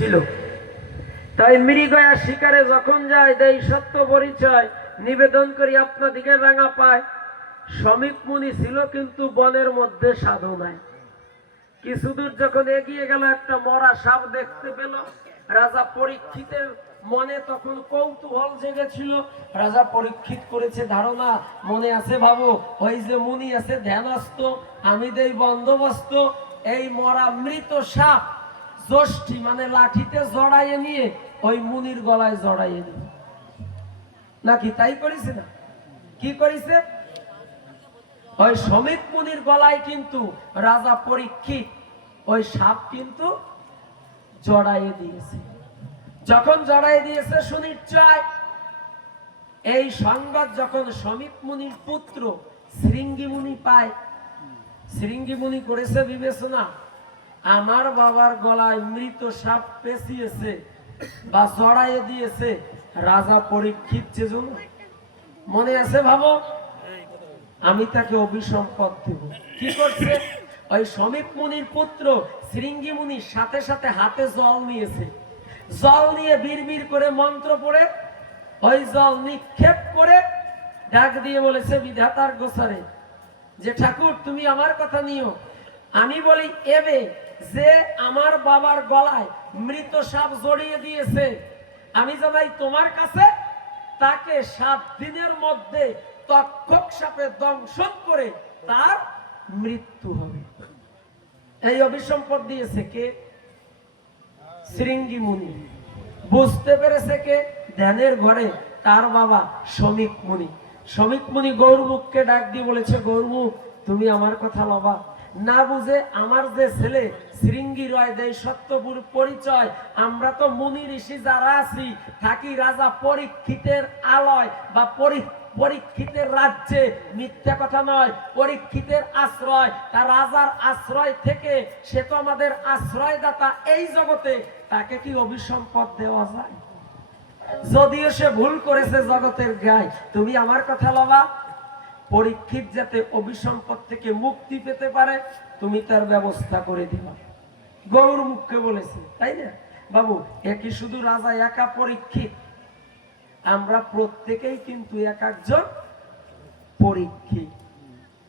ছিল। তাই মৃগয়া শিকারে যখন যায় দেই সত্য পরিচয়, নিবেদন করি আপনাদিকে রাঙা পায়। সমীপ মুনি ছিল কিন্তু বনের মধ্যে সাধনায়। কিছুদূর যখন এগিয়ে গেল একটা মরা সাপ দেখতে পেল। রাজা পরীক্ষিতের মনে তখন কৌতূহল জেগেছিল। রাজা পরীক্ষিত করেছে ধারণা, মনে আছে ভাবো, ওই যে মুনি আছে ধ্যানস্থ, আমি দেই বন্দোবস্ত, এই মরা মৃত সাপ যষ্টি মানে লাঠিতে জড়াইয়ে নিয়ে ওই মুনির গলায় জড়াইয়ে দিল। নাকি তাই করেছে? না কি করেছে? ওই সমীপ মুনির গলায় কিন্তু রাজা পরীক্ষিত ওই সাপ কিন্তু জড়াইয়ে দিয়েছে। যখন জড়াইয়ে দিয়েছে সুনিশ্চয় এই সংবাদ যখন সমীপ মুনির পুত্র শৃঙ্গী মুনি পায়, শৃঙ্গী মুনি করেছে বিবেচনা, আমার বাবার গলায় মৃত সাপ পেঁচিয়েছে বা জড়াইয়ে দিয়েছে রাজা পরীক্ষিত যেজন্য। মনে আছে ভাবো, আমি তাকে অভিসম্পদ দেব। কি করছে? ওই সমীপ মুনির পুত্র শৃঙ্গী মুনির সাথে সাথে হাতে জল নিয়েছে। জল নিয়ে বিড়বিড় করে মন্ত্র পড়ে ওই জল নিক্ষেপ করে ডাক দিয়ে বলেছে বিধাতার গোসারে যে ঠাকুর তুমি আমার কথা নিও। আমি বলি এবে যে আমার বাবার গলায় মৃত সাপ জড়িয়ে দিয়েছে, আমি যাই তোমার কাছে, তাকে 7 দিনের মধ্যে তক্ষক সাপে দংশন করে তার মৃত্যু হবে। এই অভিসম্পদ দিয়েছে কে? শৃঙ্গী মুনি। বুঝতে পেরেছে কে? ধ্যানের ঘরে তার বাবা সমীপ মুনি। সমীপ মুনি গৌরমুখকে ডাক দিয়ে বলেছে, গৌরমুখ তুমি আমার কথা লবা না। বুঝে আমার যে ছেলে শৃঙ্গী রয় দেয় সত্যপুর পরিচয়, আমরা তো মুনি ঋষি যারা আছি থাকি রাজা পরীক্ষিতের আলয় বা পরীক্ষিতের রাজ্যে, মিথ্যা কথা নয়, পরীক্ষিতের আশ্রয়, তার রাজার আশ্রয় থেকে সে তো আমাদের আশ্রয়দাতা এই জগতে, তাকে কি অভিসম্পদ দেওয়া যায়? যদিও সে ভুল করেছে জগতের গায়, তুমি আমার কথা লবা। পরীক্ষিত যাতে অভিসম্পদ থেকে মুক্তি পেতে পারে তুমি তার ব্যবস্থা করে দিবা। গৌরমুখকে বলেছে, তাই না বাবু? একই শুধু রাজা একা পরীক্ষিত, আমরা প্রত্যেকেই কিন্তু এক একজন পরীক্ষিত।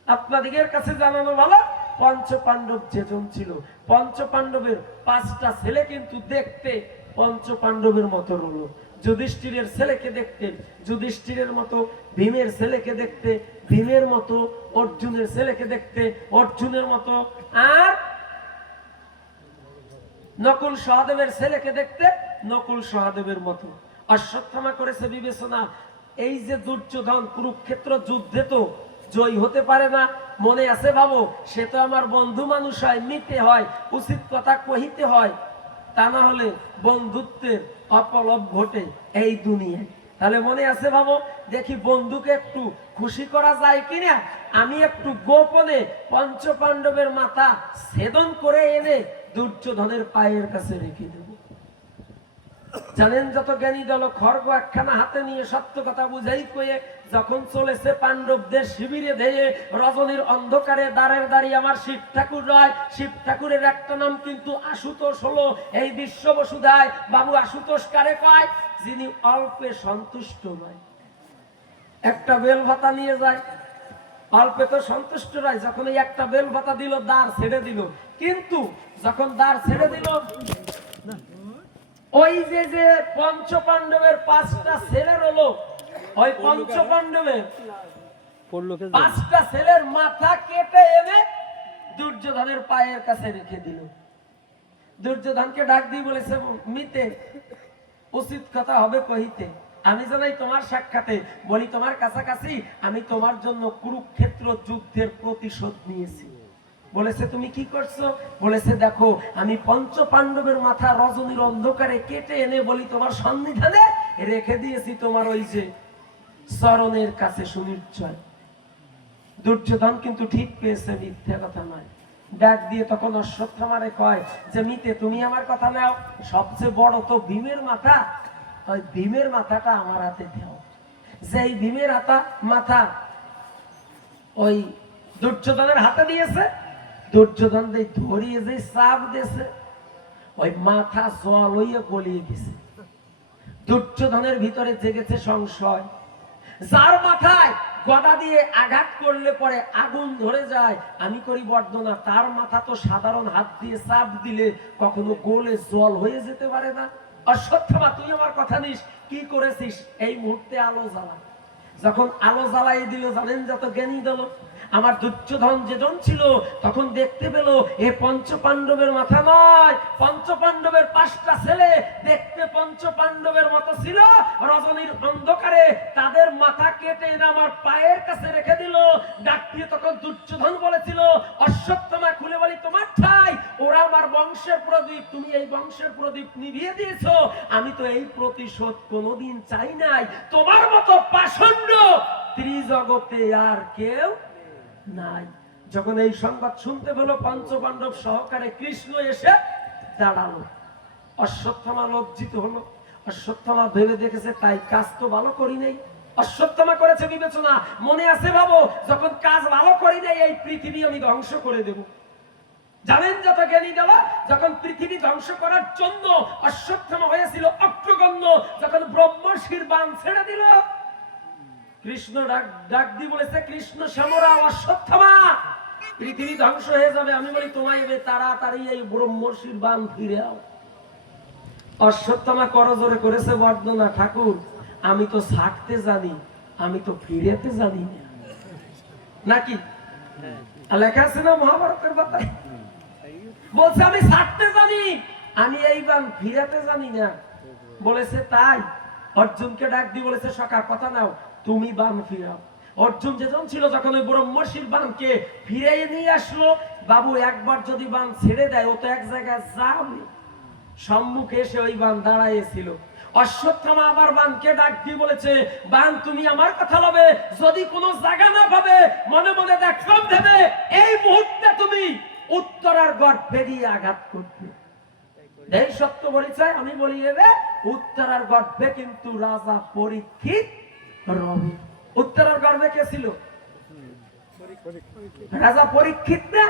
আপনাদের কাছে জানানো ভালো, পঞ্চপাণ্ডব যেজন ছিল, পঞ্চপাণ্ডবের 5টা ছেলে কিন্তু দেখতে পঞ্চপাণ্ডবের মতো হলো। যুধিষ্ঠিরের ছেলেকে দেখতে যুধিষ্ঠিরের মতো, ভীমের ছেলেকে দেখতে ভীমের মতো, অর্জুনের ছেলেকে দেখতে অর্জুনের মতো, আর নকুল সহদেবের ছেলেকে দেখতে নকুল সহদেবের মতো। অশ্বত্থামা করেছে বিবেচনা, এই যে দুর্যোধন কুরুক্ষেত্র যুদ্ধে তো জয় হতে পারে না। মনে আছে ভাবো, সে তো আমার বন্ধু মানুষ হয়, নিতে হয়, উচিত কথা কহিতে হয়, তা না হলে বন্ধুত্বের অপলব ঘটে এই দুনিয়ায়। তাহলে মনে আছে ভাবো, দেখি বন্ধুকে একটু খুশি করা যায় কিনা, আমি একটু গোপনে পঞ্চপাণ্ডবের মাথা ছেদন করে এনে দুর্যোধনের পায়ের কাছে রেখে দেব। জানেন যত জ্ঞানী দল খড়গ একখানা হাতে নিয়ে সত্য কথা বুঝাই কয়ে যখন চলেছে পাণ্ডবদের শিবিরে ধেয়ে রজনীর অন্ধকারে দাঁড়ের দাঁড়িয়ে আমার শিব ঠাকুর রয়। শিব ঠাকুরের একটা নাম কিন্তু আশুতোষ হলো এই বিশ্ব বসুধায়। বাবু আশুতোষ কারে কয়? যিনি অল্পে সন্তুষ্ট নয়। একটা বেল ভাতা নিয়ে যায়, অল্পে তো সন্তুষ্ট নয়, যখন এই একটা বেল ভাতা দিল দ্বার ছেড়ে দিল, কিন্তু যখন দ্বার ছেড়ে দিল ওই যে পঞ্চপাণ্ডবের 5টা ছেলের হলো, ওই পঞ্চপাণ্ডবের 5টা ছেলের মাথা কেটে এনে দুর্যোধনের পায়ের কাছে রেখে দিল। দুর্যোধনকে ডাক দিয়ে বলেছে, মিতে উচিত কথা হবে কহিতে, আমি জানাই তোমার সাক্ষাতে বলি তোমার কাছাকাছি আমি তোমার জন্য কুরুক্ষেত্র যুদ্ধের প্রতিশোধ নিয়েছি। বলেছে তুমি কি করছো? বলেছে দেখো আমি পঞ্চপাণ্ডবের মাথা রজনীর অন্ধকারে কেটে এনে বলি তোমার সন্নিধানে রেখে দিয়েছি তোমার ওই যে চরণের কাছে সুনিশ্চয়। দুর্যোধন কিন্তু ঠিক পেয়েছে, মিথ্যা কথা নয়। ডাক দিয়ে তখন অশ্বত্থামারে কয় যে মিতে তুমি আমার কথা নাও, সবচেয়ে বড় তো ভীমের মাথা, ওই ভীমের মাথাটা আমার হাতে দাও। যেই ভীমের মাথা ওই দুর্যোধনের হাতে দিয়েছে, দুর্যোধন ধরিয়ে যে চাপ দিয়েছে, ওই মাথা জল হইয়া গলিয়ে গেছে। দুর্যোধনের ভিতরে জেগেছে সংশয়, যার মাথায় গদা দিয়ে আঘাত করলে পরে আগুন ধরে যায়, আমি করি বর্ণনা, তার মাথা তো সাধারণ হাত দিয়ে চাপ দিলে কখনো গলে জল হয়ে যেতে পারে না। অশ্বত্থামা, তুই আমার কথা নিস, কি করেছিস? এই মুহূর্তে আলো জ্বালা। যখন আলো জ্বালাই দিল, জানেন যত জ্ঞানী দিল, আমার দুর্যোধন যেজন ছিল তখন দেখতে পেল এ পঞ্চ পাণ্ডবের মাথা নয়, পঞ্চ পাণ্ডবের 5টা ছেলে দেখতে পঞ্চ পাণ্ডবের মতো ছিল। রজনীর অন্ধকারে তাদের মাথা কেটে এনে আমার পায়ের কাছে রেখে দিল। ডাক দিয়ে তখন দুর্যোধন বলেছিল, অশ্বত্থামা খুলে বলি তোমার ঠাই, ওরা আমার বংশের প্রদীপ, তুমি এই বংশের প্রদীপ নিভিয়ে দিয়েছো, আমি তো এই প্রতিশোধ কোনোদিন চাই নাই। তোমার মতো পাষণ্ড ত্রিজগতে আর কেউ নাই। যখন এই সংবাদ শুনতে পেল, পঞ্চপাণ্ডব সহকারে কৃষ্ণ এসে দাঁড়ালো। অশ্বত্থামা লজ্জিত হলো। অশ্বত্থামা ভেবে দেখেছে তাই কাজ তো ভালো করি নাই। অশ্বত্থামা করেছে বিবেচনা, মনে আছে ভাবো, যখন কাজ ভালো করি নাই এই পৃথিবী আমি ধ্বংস করে দেব। জানেন যত জ্ঞানী গেল, যখন পৃথিবী ধ্বংস করার জন্য অশ্বত্থামা হয়েছিল অগ্রগণ্য, যখন ব্রহ্মর্ষির বাণ ছেড়ে দিল, কৃষ্ণ ডাক দিয়ে বলেছে, কৃষ্ণ শ্যামরা অশ্বত্থামা, পৃথিবী ধ্বংস হয়ে যাবে। আমি বলি তোমায় তাড়াতাড়ি এই ব্রহ্মর্ষির বাণ ফিরে আও। অশ্বত্থামা করজোরে করেছে বর্ণনা, ঠাকুর আমি তো ছাড়তে জানি, আমি তো ফিরেতে জানি না। নাকি লেখা আছে না মহাভারতের পাতায়? বলছে আমি ছাড়তে জানি, আমি এই বাণ ফিরাতে জানি না। বলেছে তাই অর্জুনকে ডাক দিয়ে বলেছে, সখা কথা নাও, তুমি বাণ ফিরাও। অর্জুন যেজন ছিল যখন ওই ব্রহ্মর্ষির বাণকে ফিরিয়ে নিয়ে আসলো, বাবু একবার যদি বাণ ছেড়ে দেয় ও তো এক জায়গায় যাবে। সম্মুখে এসে ওই বাণ দাঁড়াইছিল। অশ্বত্থামা আবার বাণকে ডাক দিয়ে বলেছে, বাণ তুমি আমার কথা লবে, যদি কোনো জায়গা না পাবে মনে মনে দেখলাম ভেবে এই মুহূর্তে তুমি উত্তরার গর্ভে দিয়ে আঘাত করবে। এই সত্য পরিচয় আমি বলি এবে, উত্তরার গর্ভে কিন্তু রাজা পরীক্ষিত রবে। উত্তরার গর্ভে কে ছিল? রাজা পরীক্ষিত না?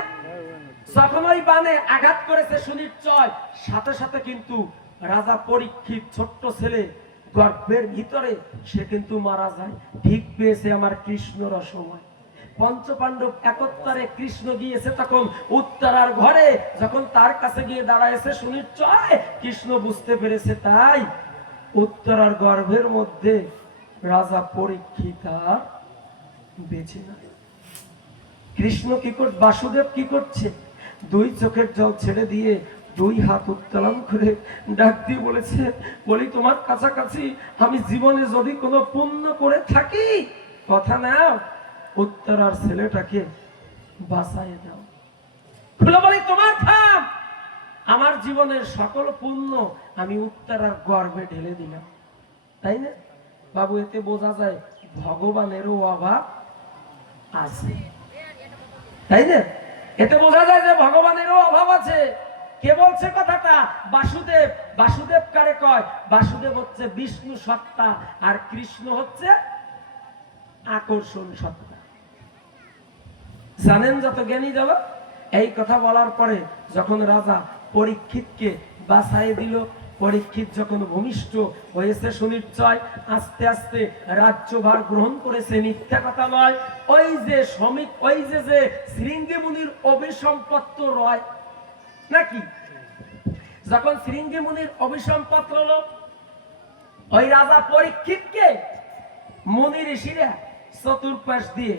যখন ওই বাণে আঘাত করেছে সুনিশ্চয়, সাথে সাথে কিন্তু রাজা পরীক্ষিত ছোট্ট ছেলে গর্ভের ভিতরে সে কিন্তু মারা যায়। ঠিক পেয়েছে আমার কৃষ্ণর সময়। পঞ্চপাণ্ডব একত্তরে কৃষ্ণ গিয়েছে তখন উত্তরার ঘরে, যখন তার কাছে গিয়ে দাঁড়াইছে সুনিশ্চয়, কৃষ্ণ বুঝতে পেরেছে তাই উত্তরার গর্ভের মধ্যে রাজা পরীক্ষিত বেঁচে না। কৃষ্ণ কি করছে, বাসুদেব কি করছে? 2 চোখের জল ছেড়ে দিয়ে 2 হাত উত্তোলন করে ডাক দিয়ে বলেছে, বলি তোমার কাছাকাছি আমি জীবনে যদি কোনো পুণ্য করে থাকি, কথা নাও, উত্তরার ছেলেটাকে বাঁচায় দাও। খুলে বলি তোমার থাম, আমার জীবনের সকল পুণ্য আমি উত্তরার গর্ভে ঢেলে দিলাম। তাই না বাবু? এতে বোঝা যায় ভগবানেরও অভাব আছে, তাই না? এতে বোঝা যায় যে ভগবানেরও অভাব আছে। কে বলছে কথাটা? বাসুদেব। বাসুদেব কারে কয়? বাসুদেব হচ্ছে বিষ্ণু সত্তা, আর কৃষ্ণ হচ্ছে আকর্ষণ সত্তা। জানেন যত জ্ঞানী গেল। এই কথা বলার পরে যখন রাজা পরীক্ষিতকে বাঁচাই দিল, পরীক্ষিত যখন ভূমিষ্ঠ হয়েছে সুনিশ্চয়, আস্তে আস্তে রাজ্যভার গ্রহণ করেছে। মিথ্যা কথা নয়। ওই যে শ্রমিক, ওই যে শৃঙ্গি মুনির অভিসম্পত্ত রয় নাকি, যখন শৃঙ্গি মুনির অভিসম্পত্ত হলো, ওই রাজা পরীক্ষিতকে মুনি ঋষিরা চতুর্পাশ দিয়ে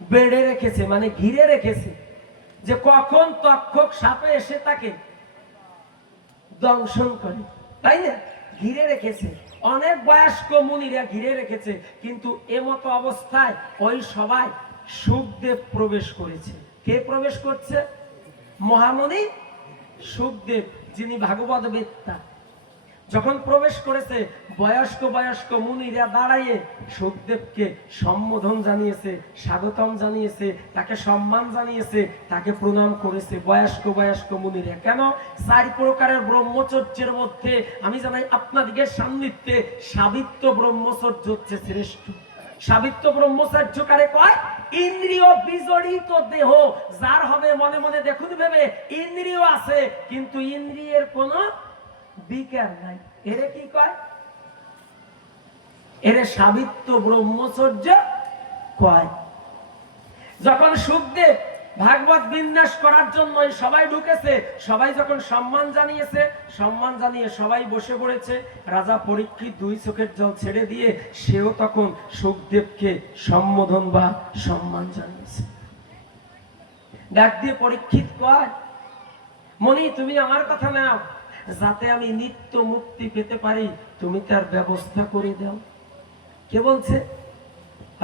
বেড়ে রেখেছে, মানে ঘিরে রেখেছে, যে কখন তক্ষক সাপে এসে তাকে দংশন করে, তাই না? ঘিরে রেখেছে, অনেক বয়স্ক মুনিরা ঘিরে রেখেছে। কিন্তু এমতো অবস্থায় ওই সবাই সুখদেব প্রবেশ করেছে। কে প্রবেশ করছে? মহামুনি সুখদেব, যিনি ভাগবত বেত্তা। যখন প্রবেশ করেছে, বয়স্ক বয়স্ক মুনিরা দাঁড়াইয়ে সুখদেবকে সম্বোধন জানিয়েছে, স্বাগতম জানিয়েছে, তাকে সম্মান জানিয়েছে, তাকে প্রণাম করেছে বয়স্ক বয়স্ক মুনিরা। কেন? 4 প্রকারের ব্রহ্মচর্যের মধ্যে আমি জানাই আপনাদের সান্নিধ্যে সাবিত্য ব্রহ্মচর্য হচ্ছে শ্রেষ্ঠ। সাবিত্য ব্রহ্মচর্য কারে কয়? ইন্দ্রিয় বিজড়িত দেহ যার হবে, মনে মনে দেখুন ভেবে ইন্দ্রিয় আছে কিন্তু ইন্দ্রিয়ের কোনো বিকার নাই, এরে কি কয়? এরে সাবিত্য ব্রহ্মচর্য কয়। যখন সুখদেব ভাগবত বিন্যাস করার জন্য সবাই ঢুকেছে, সবাই যখন সম্মান জানিয়েছে, সম্মান জানিয়ে সবাই বসে পড়েছে, রাজা পরীক্ষিত দুই চোখের জল ছেড়ে দিয়ে সেও তখন সুখদেবকে সম্বোধন বা সম্মান জানিয়েছে। ডাক দিয়ে পরীক্ষিত কয়, মনি তুমি আমার কথা নাও, যাতে আমি নিত্য মুক্তি পেতে পারি তুমি তার ব্যবস্থা করে দাও। কে বলছে?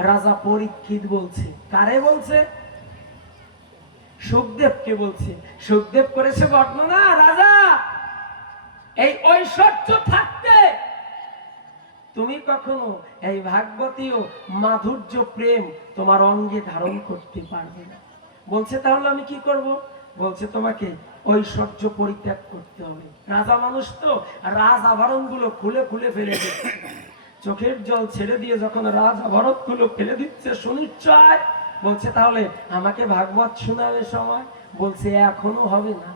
রাজা পরীক্ষিত বলছে। কারে বলছে? সুখদেবকে বলছে। সুখদেব করেছে বর্ণনা, রাজা এই ঐশ্বর্য থাকতে তুমি কখনো এই ভাগবতীয় মাধুর্য প্রেম তোমার অঙ্গে ধারণ করতে পারবে না। বলছে তাহলে আমি কি করব? বলছে তোমাকে ঐশ্বর্য পরিত্যাগ করতে হবে। রাজা মানুষ তো, রাজ আভরণ গুলো খুলে খুলে ফেলে দিচ্ছে, চোখের জল ছেড়ে দিয়ে যখন রাজ আভরণ গুলো ফেলে দিচ্ছে সুনিশ্চয়, বলছে তাহলে আমাকে ভাগবত শোনাবে সময়? বলছে এখনো হবে না।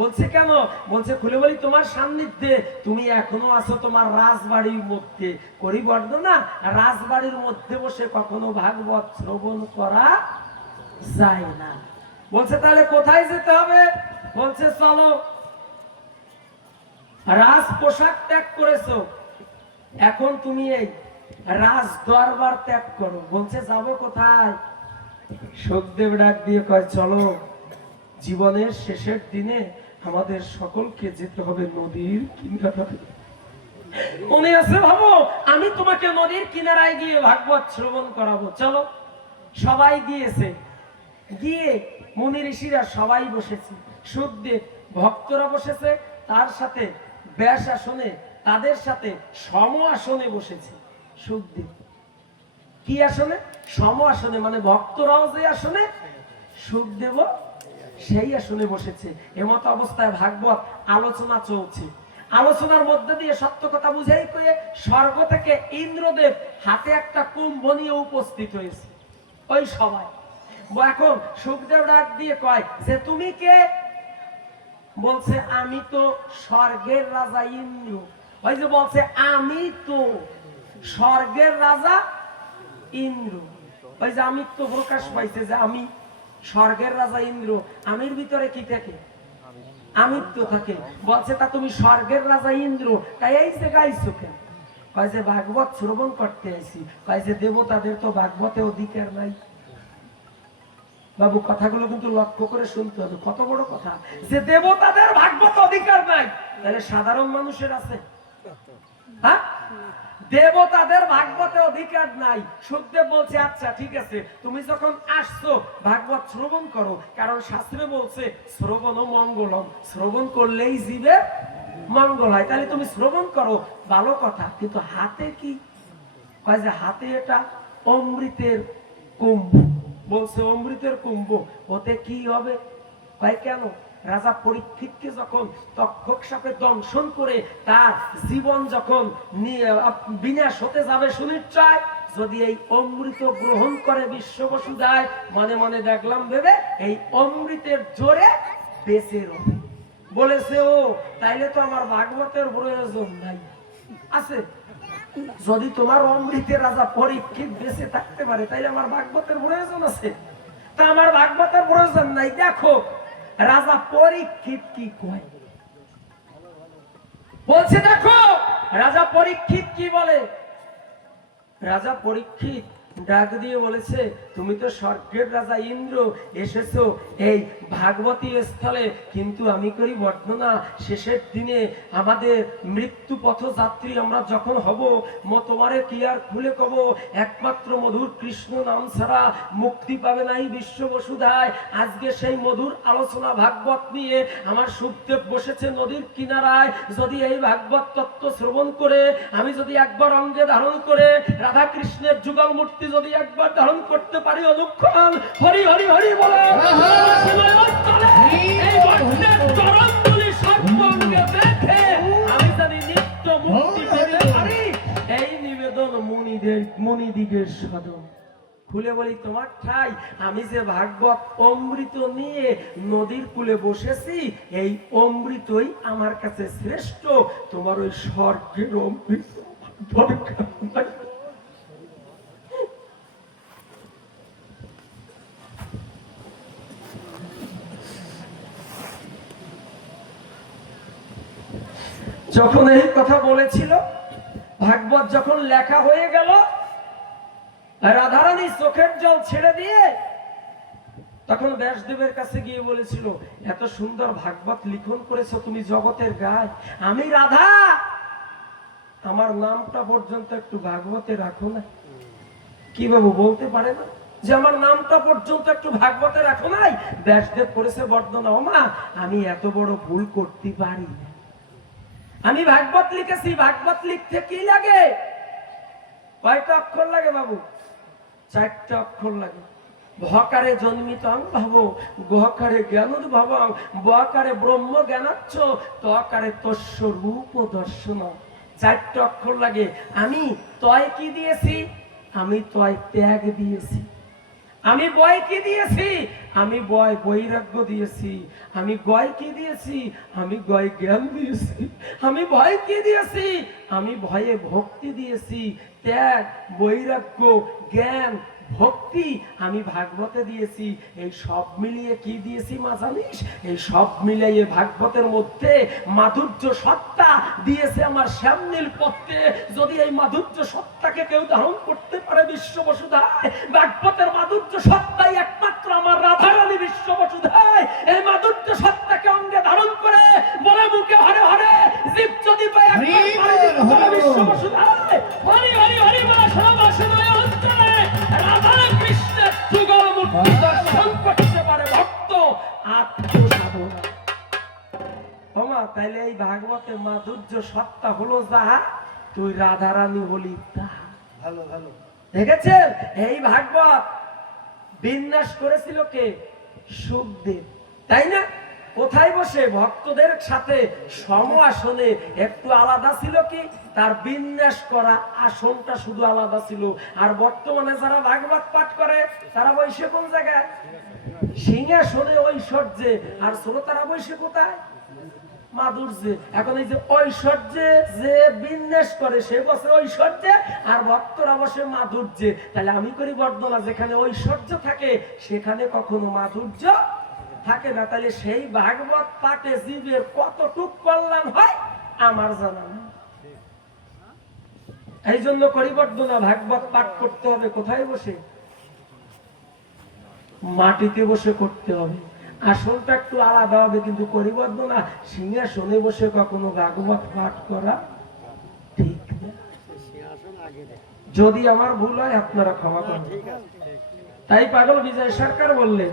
বলছে কেন? বলছে খুলে বলি তোমার সান্নিধ্যে তুমি এখনো আছো তোমার রাজবাড়ির মধ্যে, করি বর্ণনা রাজবাড়ির মধ্যে বসে কখনো ভাগবত শ্রবণ করা যায় না। বলছে তাহলে কোথায় যেতে হবে? বলছে চলো, রাজ পোশাক ত্যাগ করেছো, এখন তুমি এই রাজ দরবার ত্যাগ করো। বলছে যাবো কোথায়? সুখদেব ডাক দিয়ে কয় চলো, জীবনের শেষের দিনে আমাদের সকলকে যেতে হবে নদীর কিনারায়। মনে আছে ভাবো, আমি তোমাকে নদীর কিনারায় গিয়ে ভাগবত শ্রবণ করাবো, চলো। সবাই গিয়েছে, গিয়ে মুনি ঋষিরা সবাই বসেছে, সুখদেব ভক্তরা বসেছে, তার সাথে ব্যাস আসনে তাদের সাথে সম আসনে বসেছে সুখদেব। কি আসনে? সম আসনে, মানে ভক্তরাও যে আসনে সুখদেব সেই আসনে বসেছে। এমত অবস্থায় ভাগবত আলোচনা চলছে। আলোচনার মধ্যে দিয়ে সত্য কথা বুঝাই করে স্বর্গ থেকে ইন্দ্রদেব হাতে একটা কুম্ভ নিয়ে উপস্থিত হয়েছে ওই সবাই। এখন সুখদেব ডাক দিয়ে কয় যে তুমি কে? বলছে আমি তো স্বর্গের রাজা ইন্দ্র। ওই যে বলছে আমি তো স্বর্গের রাজা ইন্দ্র, ওই যে আমি তো প্রকাশ পাইছে যে আমি স্বর্গের রাজা ইন্দ্র। আমির ভিতরে কি থাকে? আমিত্ব থাকে। বলছে তা তুমি স্বর্গের রাজা ইন্দ্র, তাই এই যে গাইছো কেন? কয় যে ভাগবত শ্রবণ করতে আইছি। কয় যে দেবতাদের তো ভাগবতে অধিকার নাই। বাবু কথাগুলো কিন্তু লক্ষ্য করে শুনতে হবে, কত বড় কথা, যে দেবতাদের ভাগবত অধিকার নাই, তাহলে সাধারণ মানুষের আছে? হ্যাঁ, দেবতাদের ভাগবতে অধিকার নাই। সুখদেব বলছে আচ্ছা ঠিক আছে, তুমি যখন আসছো ভাগবত শ্রবণ করো, কারণ শাস্ত্রে বলছে শ্রবণ ও মঙ্গলম, শ্রবণ করলেই জীবে মঙ্গল হয়, তাহলে তুমি শ্রবণ করো, ভালো কথা, কিন্তু হাতে কি? কয় যে হাতে এটা অমৃতের কুম্ভ। বলছে অমৃতের কুম্ভ, ওতে কি হবে? কয় কেন? রাজা পরীক্ষিতকে যখন তক্ষক সাপে দংশন করে তার জীবন যখন বিনাশ হতে যাবে সুনিশ্চয়, যদি এই অমৃত গ্রহণ করে বিশ্ববসুধায়, মনে মনে দেখলাম ভেবে এই অমৃতের জোরে বেঁচে রবে। বলেছে ও তাইলে তো আমার ভাগবতের প্রয়োজন নাই। আছে, যদি তোমার অমৃতের রাজা পরীক্ষিত বেঁচে থাকতে পারে তাইলে আমার ভাগবতের প্রয়োজন আছে? তা আমার ভাগবতের প্রয়োজন নাই। দেখো রাজা পরীক্ষিত কি কয়, বলছে দেখো রাজা পরীক্ষিত কি বলে। রাজা পরীক্ষিত ডাক দিয়ে বলেছে তুমি তো স্বর্গের রাজা ইন্দ্র, এসেছো এই ভাগবতী স্থলে, কিন্তু আমি করি বর্ণনা শেষের দিনে আমাদের মৃত্যু পথযাত্রী আমরা যখন হব, তোমারে কি আর খুলে কব, একমাত্র মধুর কৃষ্ণ নাম ছাড়া মুক্তি পাবে নাই বিশ্ববসুধায়। আজকে সেই মধুর আলোচনা ভাগবত নিয়ে আমার সুখদেব বসেছে নদীর কিনারায়। যদি এই ভাগবত তত্ত্ব শ্রবণ করে আমি যদি একবার অঙ্গে ধারণ করে রাধা কৃষ্ণের যুগল মূর্তি যদি একবার ধারণ করতে পারি, অনুক্ষণ হরি হরি হরি বলে আমি জানি নিত্য মুক্তি পেতে পারি, এই নিবেদন মুনিদিগের সাধন। খুলে বলি তোমার ঠাই, আমি যে ভাগবত অমৃত নিয়ে নদীর কূলে বসেছি, এই অমৃতই আমার কাছে শ্রেষ্ঠ, তোমার ওই স্বর্গের অমৃত দরকার নাই। যখন এই কথা বলেছিল, ভাগবত যখন লেখা হয়ে গেল, রাধারানী চোখের জল ছেড়ে দিয়ে তখন ব্যাসদেবের কাছে গিয়ে বলেছিল, এত সুন্দর ভাগবত লিখন করেছো তুমি জগতের গায়, আমি রাধা, আমার নামটা পর্যন্ত একটু ভাগবতে রাখো না। কি বাবু বলতে পারে না যে আমার নামটা পর্যন্ত একটু ভাগবতে রাখো নাই? ব্যাসদেব করেছে বর্ণনা, ও মা, আমি এত বড় ভুল করতে পারি না। আমি ভাগবত লিখেছি, ভাগবত লিখতে কি লাগে? কয়টা অক্ষর লাগে বাবু? 4টা অক্ষর লাগে। ভকারে জন্মিতং ভাব, গহকারে জ্ঞানোদ্ভব, বকারে ব্রহ্ম জ্ঞানাচ্ছ, তকারে তস্য রূপ দর্শন। 4টা অক্ষর লাগে। আমি তয় কি দিয়েছি? আমি তয় ত্যাগ দিয়েছি। আমি বয় কি দিয়েছি? আমি বয় বৈরাগ্য দিয়েছি। আমি গয় কি দিয়েছি? আমি গয় জ্ঞান দিয়েছি। আমি ভয় কি দিয়েছি? আমি ভয়ে ভক্তি দিয়েছি। ত্যাগ, বৈরাগ্য, জ্ঞান, ভক্তি আমি ভাগবতে দিয়েছি। এই সব মিলিয়ে কি দিয়েছি মা জানিস? এই সব মিলিয়ে ভাগবতের মধ্যে মাধুর্য সত্তা দিয়েছে আমার শ্যামনীল পত্রে। যদি এই মাধুর্য সত্তাকে কেউ ধারণ করতে পারে বিশ্ব বসুধায়, ভাগবতের মাধুর্য সত্তাই একমাত্র আমার রাধারানী বিশ্ব বসুধায়। এই মাধুর্য সত্তাকে অঙ্গে ধারণ করে বলে মুখে হরে হরে, জীব যদি পায় একবার বিশ্ব বসুধায় হরি হরি হরি বলা সর্বশনয় অন্তরে রাধা কৃষ্ণের যুগল মূর্তি দর্শন করতে পারে ভক্ত আত্মসাধনা। ওমা, তাইলে এই ভাগবতের মাধুর্য সত্তা হলো যাহা, তুই রাধারানী হলি তাহা। ভালো ভালো দেখেছেন? এই ভাগবত বিন্যাস করেছিল কে? সুখদেব, তাই না? কোথায় বসে? ভক্তদের সাথে সম আসনে। একটু আলাদা ছিল কি, তার বিন্যাস করা আসনটা শুধু আলাদা ছিল। আর বর্তমানে যারা ভাগবত পাঠ করে তারা বসে কোন জায়গায়? সিংহাসনে ঐশ্বর্যে। আর শ্রোতারা বসে কোথায়? মাধুর্যে। এখন এই যে ঐশ্বর্যে যে বিন্যাস করে সে বসে ঐশ্বর্যে, আর ভক্তরা বসে মাধুর্যে। তাহলে আমি করি বর্ণনা, যেখানে ঐশ্বর্য থাকে সেখানে কখনো মাধুর্য থাকে না। তাহলে সেই ভাগবত পাঠে জীবের কতটুক কল্যাণ হয় আমার জানা নেই। এই জন্য করি বর্ণনা, ভাগবত পাঠ করতে হবে কোথায় বসে? মাটিতে বসে করতে হবে। আসনটা একটু আলাদা হবে, কিন্তু করিবদ্ধ না। সিংহাসনে বসে কখনো ভাগবত পাঠ করা ঠিক না। যদি আমার ভুল হয় আপনারা ক্ষমা করবেন। তাই পাগল বিজয় সরকার বললেন,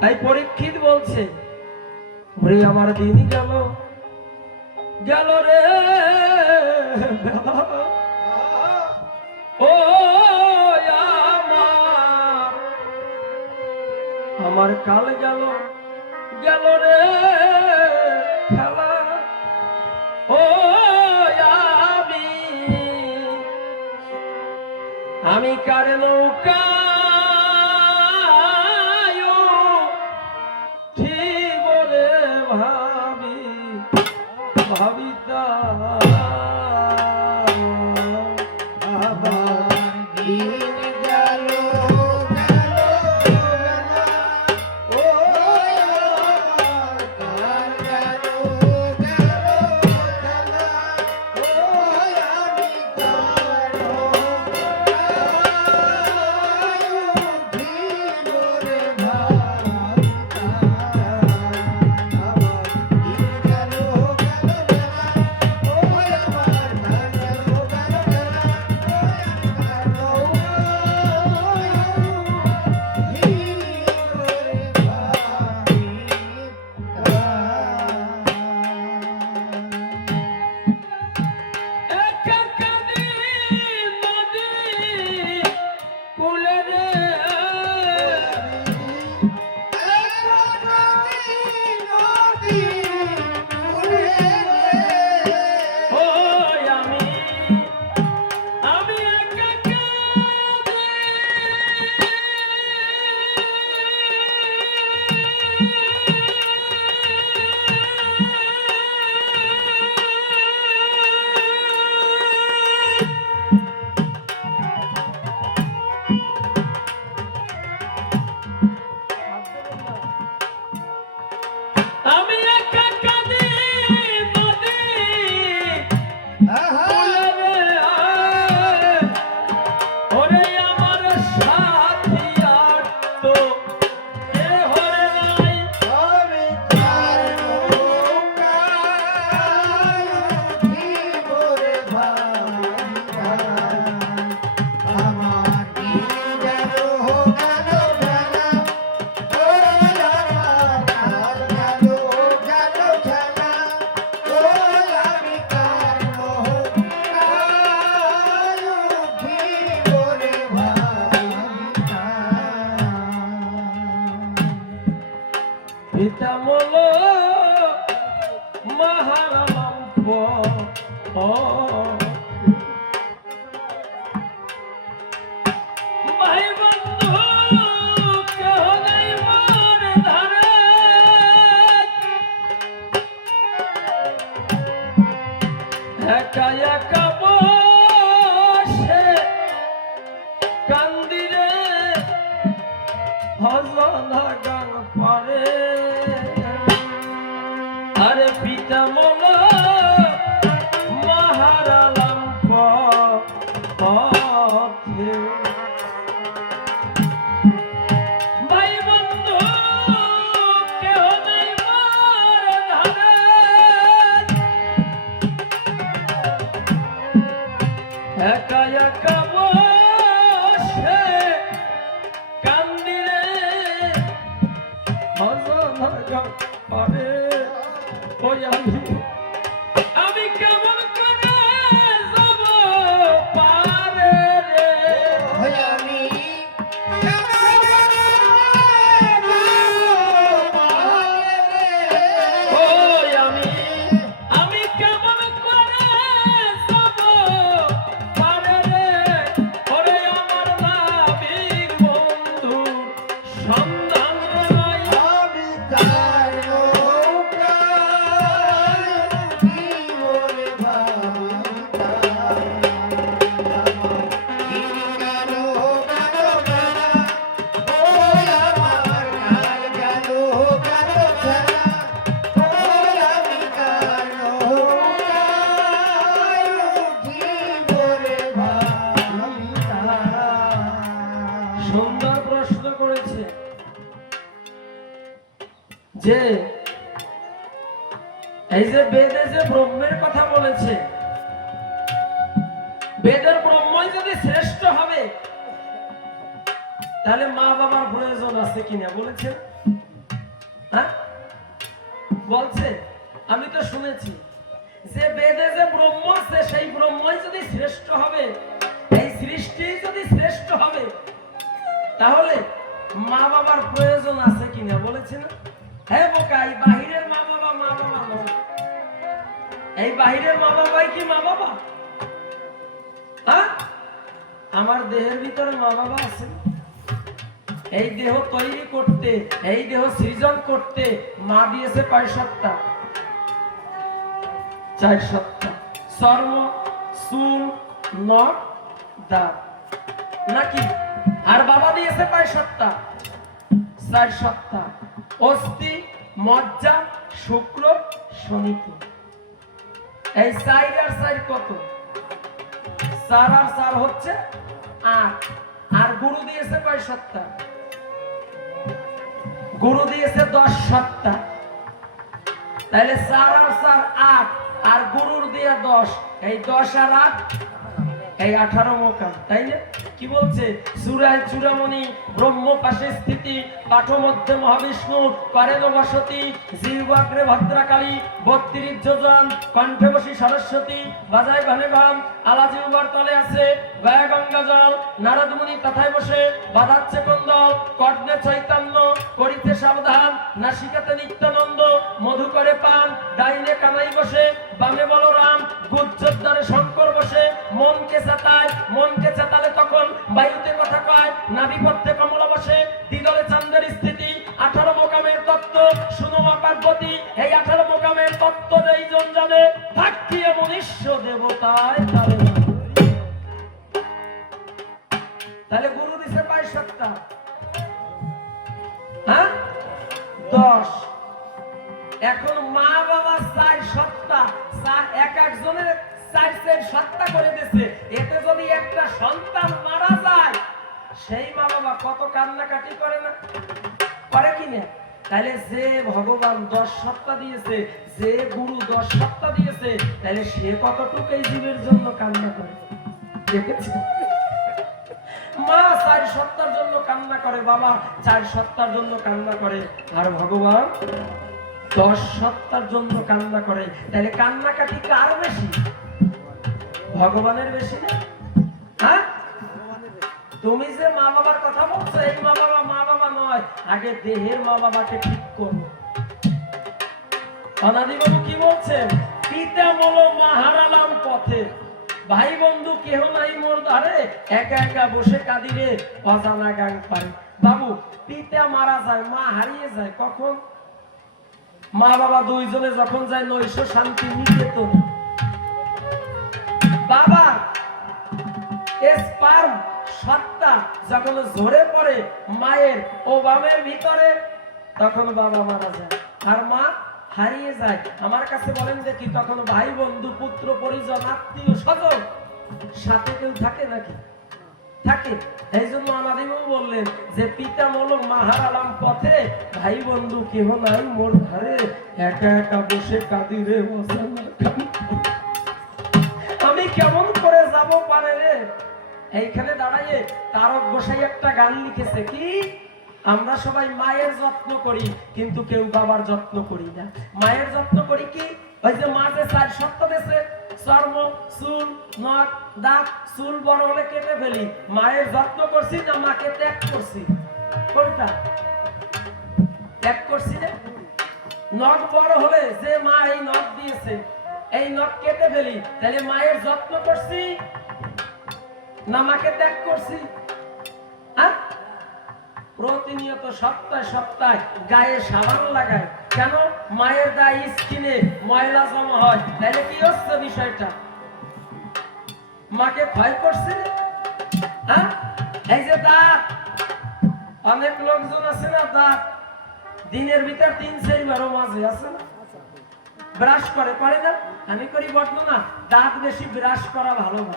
তাই পরীক্ষিত বলছে, ওরে আমার দিন গেল গেল রে, ও আমার কাল গেল গেল রে খেলা, ও আমি কার নৌকা ঠিক বলে ভাবি ভাবিতা কান্দিরে হজনা গান পারে আরে পিতা মন মাহারালাম পথে ভাই বন্ধু কেহ নেই মোর ধারে একা একা বসে কান্দিরে হজনা গান পারে ওই আমি কেমন করে যাব পারে রে ওই আমি ওই আমি কেমন করে যাব পারে রে ওরে আমার নাবিক বন্ধু সন্ধান নাই আমি তার জীবনে ভাবিতা গিরিকারো গানো গানা ওই আমার কাল গেল গানো ছাড়া ওই আমি কারো জীবনে ভাবিতা সুন্দর প্রশ্ন করেছে যে এই যে বেদে যে ব্রহ্মের কথা বলেছে বেদের ব্রহ্মই যদি শ্রেষ্ঠ হবে তাহলে মা বাবার প্রয়োজন আছে কিনা বলেছেন হ্যাঁ বলছে আমি তো শুনেছি যে বেদে যে ব্রহ্ম আছে সেই ব্রহ্মই যদি শ্রেষ্ঠ হবে এই সৃষ্টি যদি শ্রেষ্ঠ হবে তাহলে মা বাবার প্রয়োজন আছে কিনা বলেছেন হ্যাঁ বোকা এই বাহিরের মা বাবা নয় এই বাহিরের মা বাবাই কি মা বাবা হ্যাঁ আমার দেহের ভিতরে মা বাবা আছে এই দেহ তৈরি করতে এই দেহ সৃজন করতে মা দিয়েছে কয় সত্তা 4 সত্তা চর্ম চুল নখ দাঁত নাকি আর বাবা দিয়েছে কয় সত্তা 4 সত্তা অস্থি মজ্জা শুক্র শনিতে এই 4 আর 4 কত 4 আর 4 হচ্ছে 8 আর গুরু দিয়েছে কয় সত্তা গুরু দিয়েছে 10 সত্তা তাহলে 4 আর 4 8 আর গুরুর দিয়ে 10 এই 10 আর 8 এই 18 মোকাম তাই না কি বলছে সূরায় চূড়ামণি ব্রহ্ম পাশে স্থিতি পাঠ মধ্যে মহাবিষ্ণু করেন বসতি জিহ্বাগ্রে ভদ্রাকালী 32 যোজন কণ্ঠে বসি সরস্বতী বাজায় ঘনে ঘন আলা জিহ্বার তলে আছে গয়া গঙ্গা জল নারদ মুনি তথায় বসে বাজাচ্ছে কন্দল কর্ণে চৈতন্য করিতে সাবধান নাসিকাতে নিত্যানন্দ মধু করে পান ডাইনে কানাই বসে বামে বলরাম গুজ্জদ্বারে শঙ্কর বসে মনকে চেতালে তখন বায়ুতে কথা কয় নাভিপথ্যে কমলা বসে দ্বিদলে চান্দের স্থিতি 18 মোকামের তত্ত্ব শুনো মা পার্বতী এই 18 মোকামের তত্ত্ব যেইজন জানে থাকিয়ে মনুষ্য দেবতায় তারে তাহলে গুরু দিছে 22 সত্তা হ্যাঁ 10 এখন মা বাবা 4 সত্তা এক একজনের 4 সত্তা করে দিয়েছে এতে যদি একটা সন্তান মারা যায় সেই মা বাবা কত কান্নাকাটি করে না করে কি না তাহলে যে ভগবান 10 সত্তা দিয়েছে যে গুরু 10 সত্তা দিয়েছে তাহলে সে কতটুকু এই জীবের জন্য কান্না করে দেখেছেন মা 4 সত্তার জন্য কান্না করে বাবা 4 সত্তার জন্য কান্না করে আর ভগবান 10 সত্তার জন্য কান্না করে তাহলে কান্নাকাটি কার বেশি ভগবানের বেশি না হ্যাঁ তুমি যে মা বাবার কথা বলছো এই মা বাবা নয় আগে দেহের মা বাবাকে ঠিক করো অনাদিবাবু কি বলছেন পিতা বলো মা হারালাম পথে ভাই বন্ধু কেহ নাই মোর ধারে একা একা বসে কাঁদিরে অজানা গান পারে বাবু পিতা মারা যায় মা হারিয়ে যায় কখন মা বাবা দুইজনে যখন যায় নৈশ শান্তি নিকেতন বাবা স্পার্ম সত্তা যখন ঝরে পড়ে মায়ের ও বামের ভিতরে, তখন বাবা মারা যায় আর মা হারিয়ে যায়। আমার কাছে বলেন দেখি, তখন ভাই বন্ধু পুত্র পরিজন আত্মীয় স্বজন সাথে কেউ থাকে নাকি? থাকে। এই জন্য আমাদের বললেন যে পিতা মূলক মাহার আলাম পথে, ভাই বন্ধু কেহ নাই মোর ঘরে, একা একা বসে কাঁদি রে আমি কেমন করে যাব পারে রে। এইখানে দাঁড়াইয়ে তারক গোসাই একটা গান লিখেছে, কি আমরা সবাই মায়ের যত্ন করি কিন্তু কেউ বাবার যত্ন করি না। মায়ের যত্ন করি কি, ওই যে মাঝে চার সত্য দেশে চর্ম চুল নখ দাঁত চুল বড় হলে কেটে ফেলি, মায়ের যত্ন করছি না মাকে ত্যাগ করছি? কোনটা ত্যাগ করছি রে? নখ বড় হলে যে মা এই নখ দিয়েছে এই নখ কেটে ফেলি, তাহলে মায়ের যত্ন করছি না মাকে ত্যাগ করছি? প্রতিনিয়ত সপ্তাহে সপ্তাহে গায়ে সাবান লাগায় কেন? মায়ের গায়ে স্কিনে ময়লা জমা হয়, তাহলে কি হচ্ছে বিষয়টা? মাকে ভয় করছে। এই যে দাঁত, অনেক লোকজন আছে না দাঁত দিনের ভিতর 3-4 মাঝে আছে না ব্রাশ করে, করে না? আমি করি বর্তমানে না, দাঁত বেশি ব্রাশ করা ভালো না,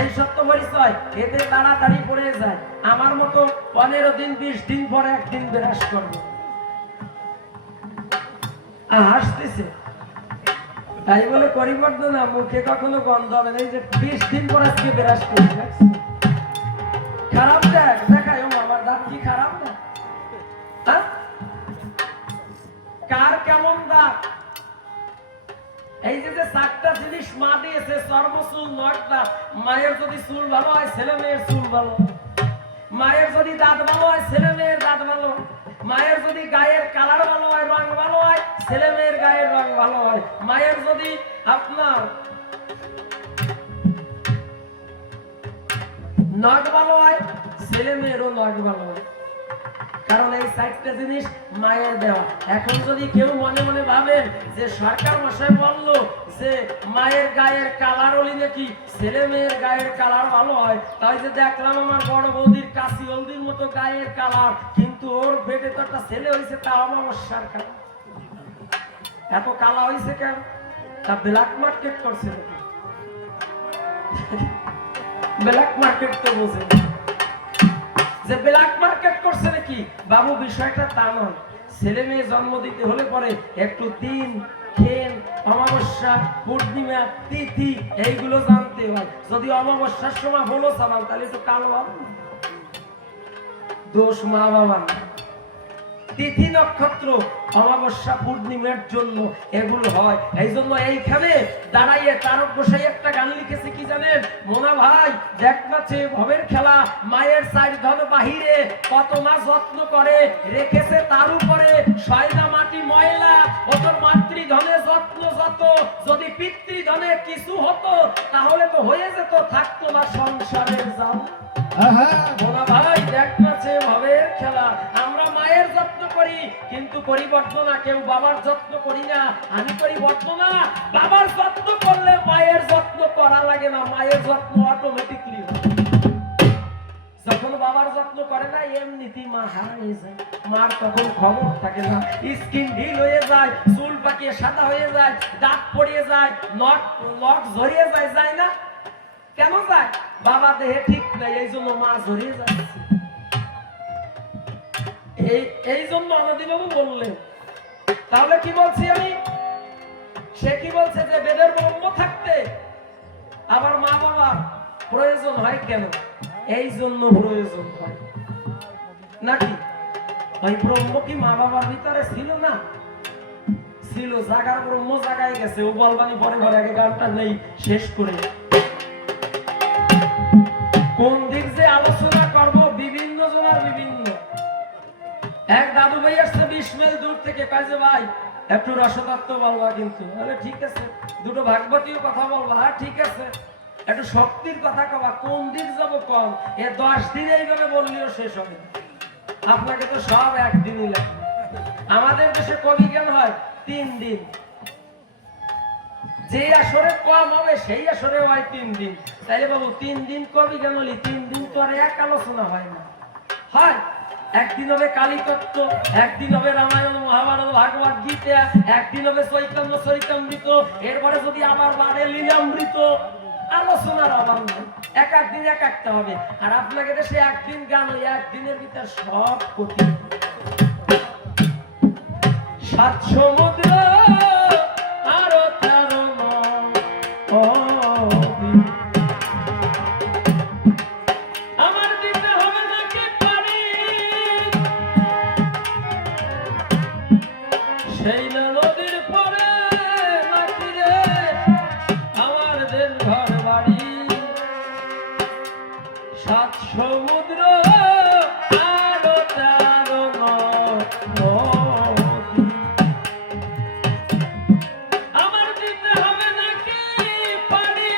এই সত্য পরিচয়। এতে তাড়াতাড়ি পড়ে যায়। আমার মতো 15 দিন 20 দিন পরে একদিন ব্রাশ করবো। হাসতেছে তাই বলে পরিবর্তন না, মুখে কখনো গন্ধ হবে না। এই যে 20 দিন পর আজকে ব্রাশ করি, খারাপ দেখ দেখায় আমার দাঁত কি খারাপ না? কার কেমন দাঁত? এই যে যে 4টা জিনিস মা দিয়েছে, চর্ম চুল নখ দাঁত। মায়ের যদি চুল ভালো হয় ছেলে মেয়ের চুল ভালো, মায়ের যদি দাঁত ভালো হয় ছেলে মেয়ের দাঁত ভালো, মায়ের যদি গায়ের কালার ভালো হয় রং ভালো হয় ছেলে মেয়ের গায়ের রং ভালো হয়, মায়ের যদি আপনার নখ ভালো হয় ছেলে মেয়েরও নখ ভালো হয়। কারণ এই 4টা জিনিস মায়ের দেওয়া। এখন যদি কেউ মনে মনে ভাবেন যে সরকার মশাই বললো যে মায়ের গায়ের কালার হলে নাকি ছেলে মেয়ের গায়ের কালার ভালো হয়, তাই যে দেখলাম আমার বড় বৌদির কাশি হলদির মতো গায়ের কালার, কিন্তু ওর পেটে তো একটা ছেলে হয়েছে, তা অমাবস্যার কালার। এত কালা হয়েছে কেন? তা ব্ল্যাক মার্কেট করছে নাকি? ব্ল্যাক মার্কেট তো বোঝে যে ব্ল্যাক মার্কেট করছে নাকি বাবু, বিষয়টা তা নয়। ছেলে মেয়ে জন্ম দিতে হলে পরে একটু দিন খেন অমাবস্যা পূর্ণিমা তিথি এইগুলো জানতে হয়। যদি অমাবস্যার সময় হলো সাবান তাহলে একটু কালো হবে, দোষ মা বাবা না। তিথি নক্ষত্র অমাবস্যা পূর্ণিমার জন্য এগুলো হয়। এই জন্য এইখানে দাঁড়াইয়ে তারক গোসাই একটা গান লিখেছে, কি জানেন? মোনা ভাই দেখ নাচে ভবের খেলা, মায়ের 4 ধন বাহিরে কত মা যত্ন করে রেখেছে তার উপরে, সয়দা মাটি ময়লা ও তোর মাতৃধনে যত্ন যত, যদি পিতৃধনে কিছু হতো তাহলে তো হয়ে যেত, থাকতো না সংসারের জাল। মোনা ভাই দেখ নাচে ভবের খেলা, আমরা মায়ের যত্ন করি কিন্তু পরিবর্তন না, কেউ বাবার যত্ন করি না। আমি করি বর্তনা, বাবার যত্ন করলে মায়ের যত্ন করা লাগে না, মায়ের যত্ন অটোমেটিকলি হয়। যখন বাবার যত্ন করে না এমনিতেই মা হারিয়ে যায়, মার তখন খবর থাকে না, স্কিন ঢিল হয়ে যায়, চুল পাকিয়ে সাদা হয়ে যায়, দাঁত পড়িয়ে যায়, নখ ঝরিয়ে যায়, যায় না? কেন যায়? বাবা দেহে ঠিক নাই, এই জন্য মা ঝরিয়ে যাচ্ছে। এই জন্য আমাদের বাবু বললেন। তাহলে কি বলছি আমি? সে কি বলছে যে বেদের ব্রহ্ম থাকতে আবার মা বাবার প্রয়োজন হয় কেন? এই জন্য প্রয়োজন হয় নাকি? ওই ব্রহ্ম কি মা বাবার ভিতরে ছিল না? ছিল। জাগার ব্রহ্ম জাগায় গেছে। ও বলবানি পরে ঘরে আগে গানটা নেই শেষ করে কোন দিক যে আলোচনা করব বিভিন্ন জনের বিভিন্ন। এক দাদু ভাই আসছে 20 মাইল দূর থেকে, কাজে ভাই একটু রসতত্ত্ব বলবা, কিন্তু ঠিক আছে, দুটো ভাগবতীয় কথা বলবা, ঠিক আছে, একটু শক্তির কথা কবা, কোন দিক যাবো কম, 10 দিন এইভাবে বললেও শেষ হবে। আপনাকে তো সব একদিনই লাগবে। আমাদের দেশে কবি জ্ঞান হয় 3 দিন। যে আসরে কম হবে সেই আসরে হয় 3 দিন। তাইলে বাবু 3 দিন কবি কেন বলি? 3 দিন তো আর এক আলোচনা হয় না, হয় একদিন হবে কালীতত্ত্ব, একদিন হবে রামায়ণ মহাভারত ভাগবত গীতা, একদিন হবে চৈতন্য চরিতামৃত, এরপরে যদি আবার বাড়ে লীলামৃত, আলোচনার অভাব নেই। এক দিন এক একটা হবে। আর আপনাকে দেশে একদিন গান, ওই একদিনের ভিতর সব কঠিন। 7 সমুদ্র আরো 13 নদী, আমার দিতে হবে নাকি পানি, সেই না নদীর পরে নাকি রে আমার দেশ ঘর বাড়ি। 7 সমুদ্র আরো 13 নদী, আমার দিতে হবে নাকি পানি,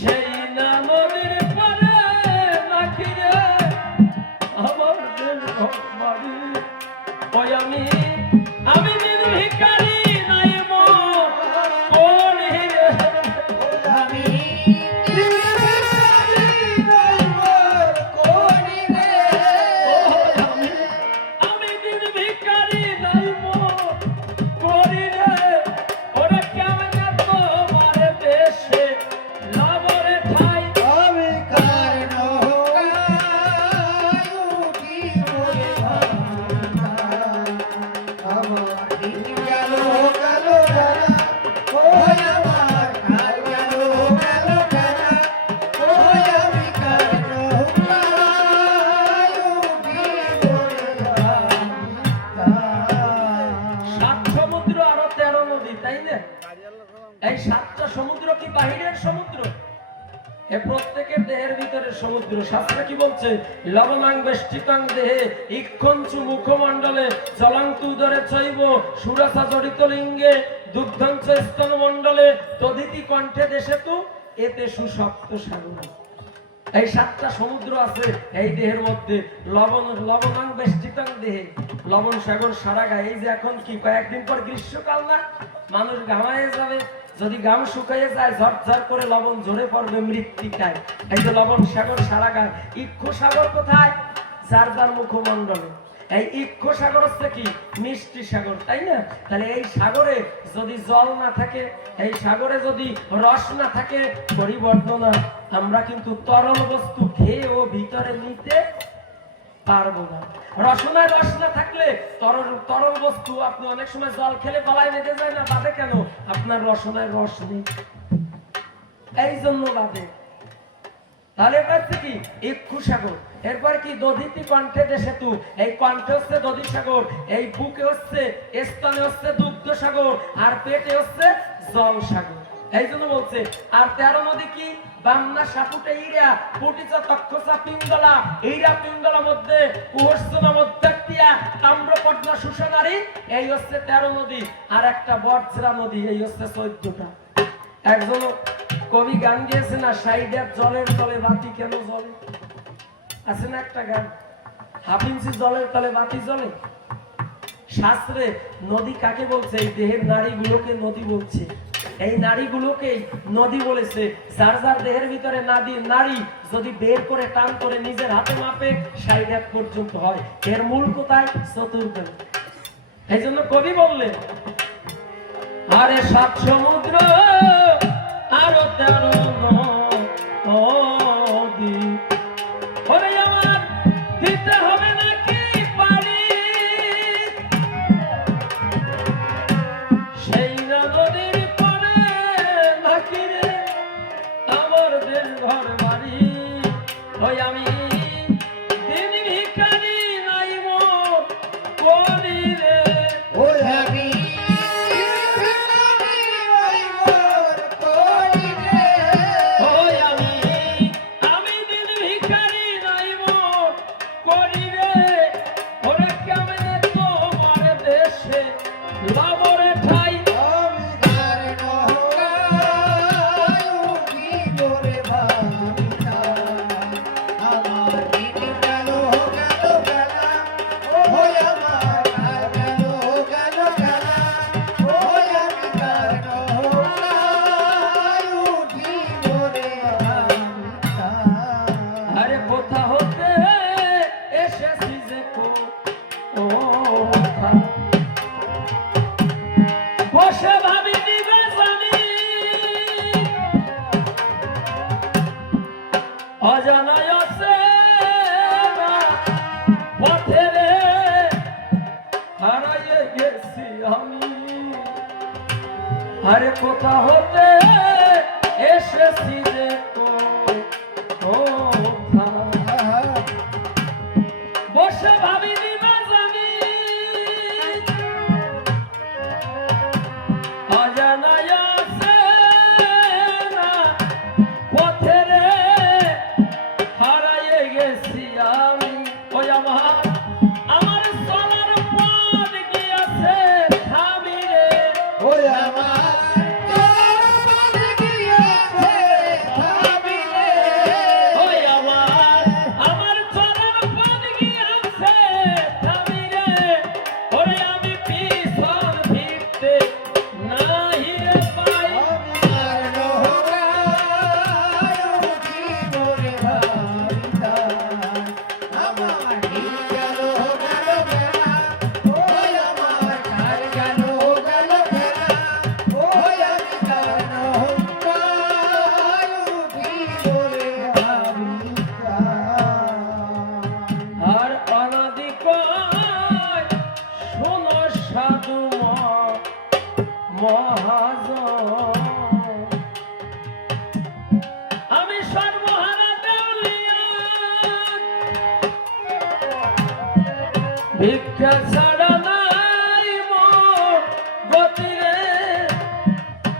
সেই না নদীর পরে নাকি রে আমার দেশ ঘর বাড়ি। ওই আমি দিন ভিখারি নাই মোর কোন হিরে, আমি আমি দিন ভিখারি নাই মোর করি রে, ওরা কেমন তোমার দেশে লাবরে ঠাই। আমি কার নৌকায় বলে আমার দিন গেল গেল বেলা, ওই আমার কাল গেল গেল বেলা, ওই আমি কার নৌকায় বলে 7 সমুদ্র আরো 13 নদী, তাই না? এই 7টা সমুদ্র কি বাহিরের সমুদ্র? এ প্রত্যেকের দেহের ভিতরে সমুদ্র। শাস্ত্র কি বলছে? লবণাং বেষ্টিতাং দেহে ইক্ষঞ্চু মুখমণ্ডলে জলাংতু উদরে চৈব সুরসা জড়িত লিঙ্গে দুগ্ধাংশ স্তন মণ্ডলে তদিতি কণ্ঠে দেশে তু এতে সুসপ্ত সাগর। এই 7টা সমুদ্র আছে এই দেহের মধ্যে। লবণাং বেষ্টিতাং দেহে, লবণ সাগর সারা গায়ে। এই যে এখন কি কয়েকদিন পর গ্রীষ্মকাল না, মানুষ ঘামায়ে যাবে, যদি গাম শুকাইয়ে যায় ঝরঝর করে লবণ ঝরে পড়বে মৃত্তিকায়। এই যে লবণ সাগর সারা গায়ে। ইক্ষু সাগর কোথায়? যার যার মুখমণ্ডলে। এই ইক্ষু সাগর হচ্ছে কি? মিষ্টি সাগর, তাই না? তাহলে এই সাগরে যদি জল না থাকে, এই সাগরে যদি রস না থাকে, পরিবর্তন না, আমরা কিন্তু তরল বস্তু খেয়ে ও ভিতরে নিতে পারবো না। রসনায় রস না থাকলে তরল বস্তু, আপনি অনেক সময় জল খেলে গলায় বেঁধে যায় না, বাদে কেন? আপনার রসনায় রস নেই, এই জন্য বাদে। তাহলে এটা হচ্ছে কি? ইক্ষু সাগর। এরপর কি? দধিতি কণ্ঠে দেশে তু, এই কণ্ঠে হচ্ছে দধি সাগর, এই বুকে হচ্ছে স্তনে হচ্ছে দুগ্ধ সাগর, আর পেটে হচ্ছে জল সাগর। এই জন্য বলছে। আর 13 নদী কি? বামনা সাপুটে ইরা পুটিচা তক্ষসা পিঙ্গলা, ইরা পিঙ্গলা মধ্যে কুহর্ষনা মধ্যে তাম্রপদ্মা সুষনারী, এই হচ্ছে 13 নদী। আর একটা বজ্রা নদী, এই হচ্ছে 14টা। একজন কবি গান গিয়েছে না, সাইডের জলের তলে বাতি কেন জ্বলে? আছে না একটা গান, হাফিনসি জলের তলে বাতি জ্বলে। শাস্ত্রে নদী কাকে বলছে? এই দেহের নারীগুলোকে নদী বলছে। এই নারীগুলোকেই নদী বলেছে। যার যার দেহের ভিতরে নারী যদি বের করে টান করে নিজের হাতে মাপে 60 পর্যন্ত হয়। এর মূল কোথায়? চতুর্দিকে। এই জন্য কবি বললেন, আরে 7 সমুদ্র আরো 13 নদী, ওরে আমার দিতে হবে নাকি পানি, সেই নদীর পরে নাকি রে আমার দেশ ঘর বাড়ি। ওই আমি দিন ভিখারি নাই মোর করি রে, ওই আমি কোথা হতে এসেছি রে বসে ভাবি দিবা জানি অজানায় আছে না পথে রে হারাইয়ে গেছি আমি ওই আমার চলার পথ গিয়াছে থামি রে ওই আমার চলার পথ গিয়াছে থামি রে। ওই আমার চলার পথ গিয়াছে থামি রে ওরে আমি পিছন ফিরতে নাই রে পাই আমার নৌকায় উঠি মোরে ভাবিতাম, আমার ঢিল গেল গেল বেলা, ওই আমার কার গেল গেল বেলা, ওই আমি তার নৌকায় উঠি মোরে ভাবিতাম। আর অনাদি কয় শোনো সাধু মহাজন আমি সর্বহারা দেউলিয়া ভিক্ষা ছাড়া নাই মোর গতি রে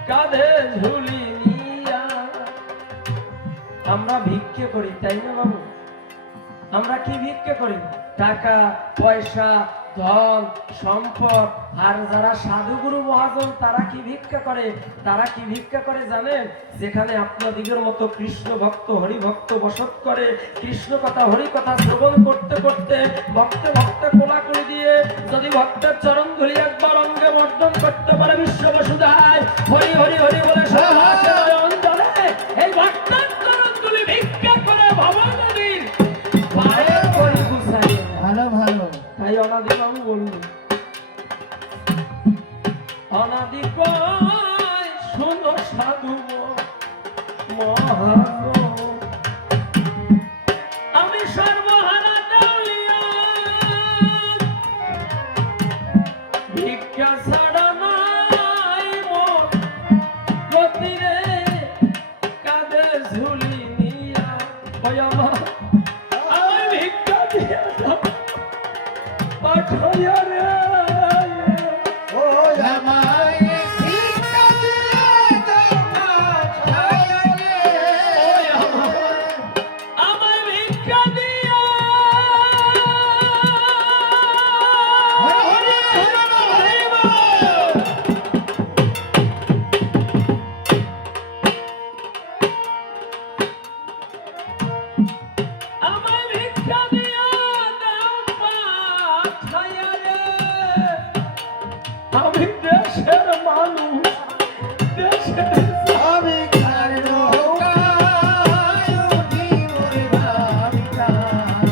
কাঁধে ঝুলি নিয়া আমরা ভিক্ষে করি তাই না বাবু আমরা কি ভিক্ষে করি টাকা পয়সা ধন সম্পদ আর যারা সাধুগুরু মহাজন তারা কি ভিক্ষা করে তারা কি ভিক্ষা করে জানেন যেখানে আপনাদিগের মতো কৃষ্ণ ভক্ত হরি ভক্ত বসত করে কৃষ্ণ কথা হরি কথা শ্রবণ করতে করতে ভক্তে ভক্তে কোলাকুলি দিয়ে যদি ভক্তের চরণ ধুলি একবার অঙ্গে বর্ধন করতে পারে বিশ্ব বসুধায় হরি হরি হরি বলে সহসে নয়ন জলে এই ভক্তের চরণ ধুলি ভিক্ষা করে ভবন নদীর পায়ে পড়ি গুছাই ভালো ভালো তাই অনাদি বাবু বলুন অনাদি কয় শোনো সাধু মহাজন আমি সর্বহারা দেউলিয়া ভিক্ষা ছাড়া নাই মোর গতি রে কাঁধে ঝুলি নিয়া ওই আমার ভিক্ষা দিয়ে দাও পাঠাইয়া রে ওই আমায় ভিক্ষা দিয়ে দাও পাঠাইয়া রে। ওই আমায় ভিক্ষা দিয়া হরি হরি হরি বল। আমায় ভিক্ষা দিয়া দাও পাঠাইয়া রে আমি দেশের মানুষ দেশের আমি কার নৌকায় উঠি মোরে ভাবিতাম,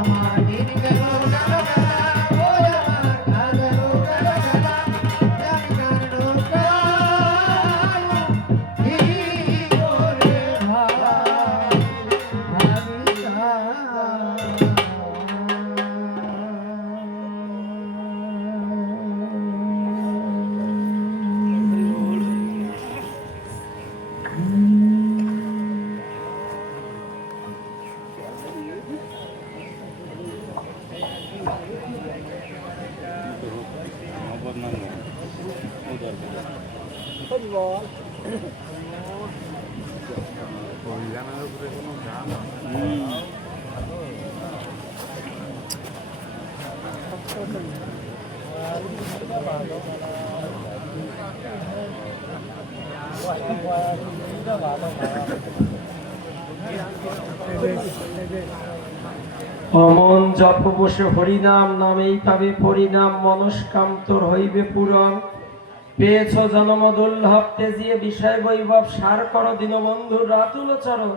আমার দিন গেল গেল বেলা, ওই আমার কার গেল গেল বেলা, আমি কার নৌকায় উঠি মোরে অমন জপ বসে হরিনাম নামেই পাবে পরিণাম মনস্কান্তর হইবে পূরণ পেয়েছ জন্ম দুর্লভ তেজিয়ে বিষয় বৈভব সার কর দীনবন্ধুর রাতুল চরণ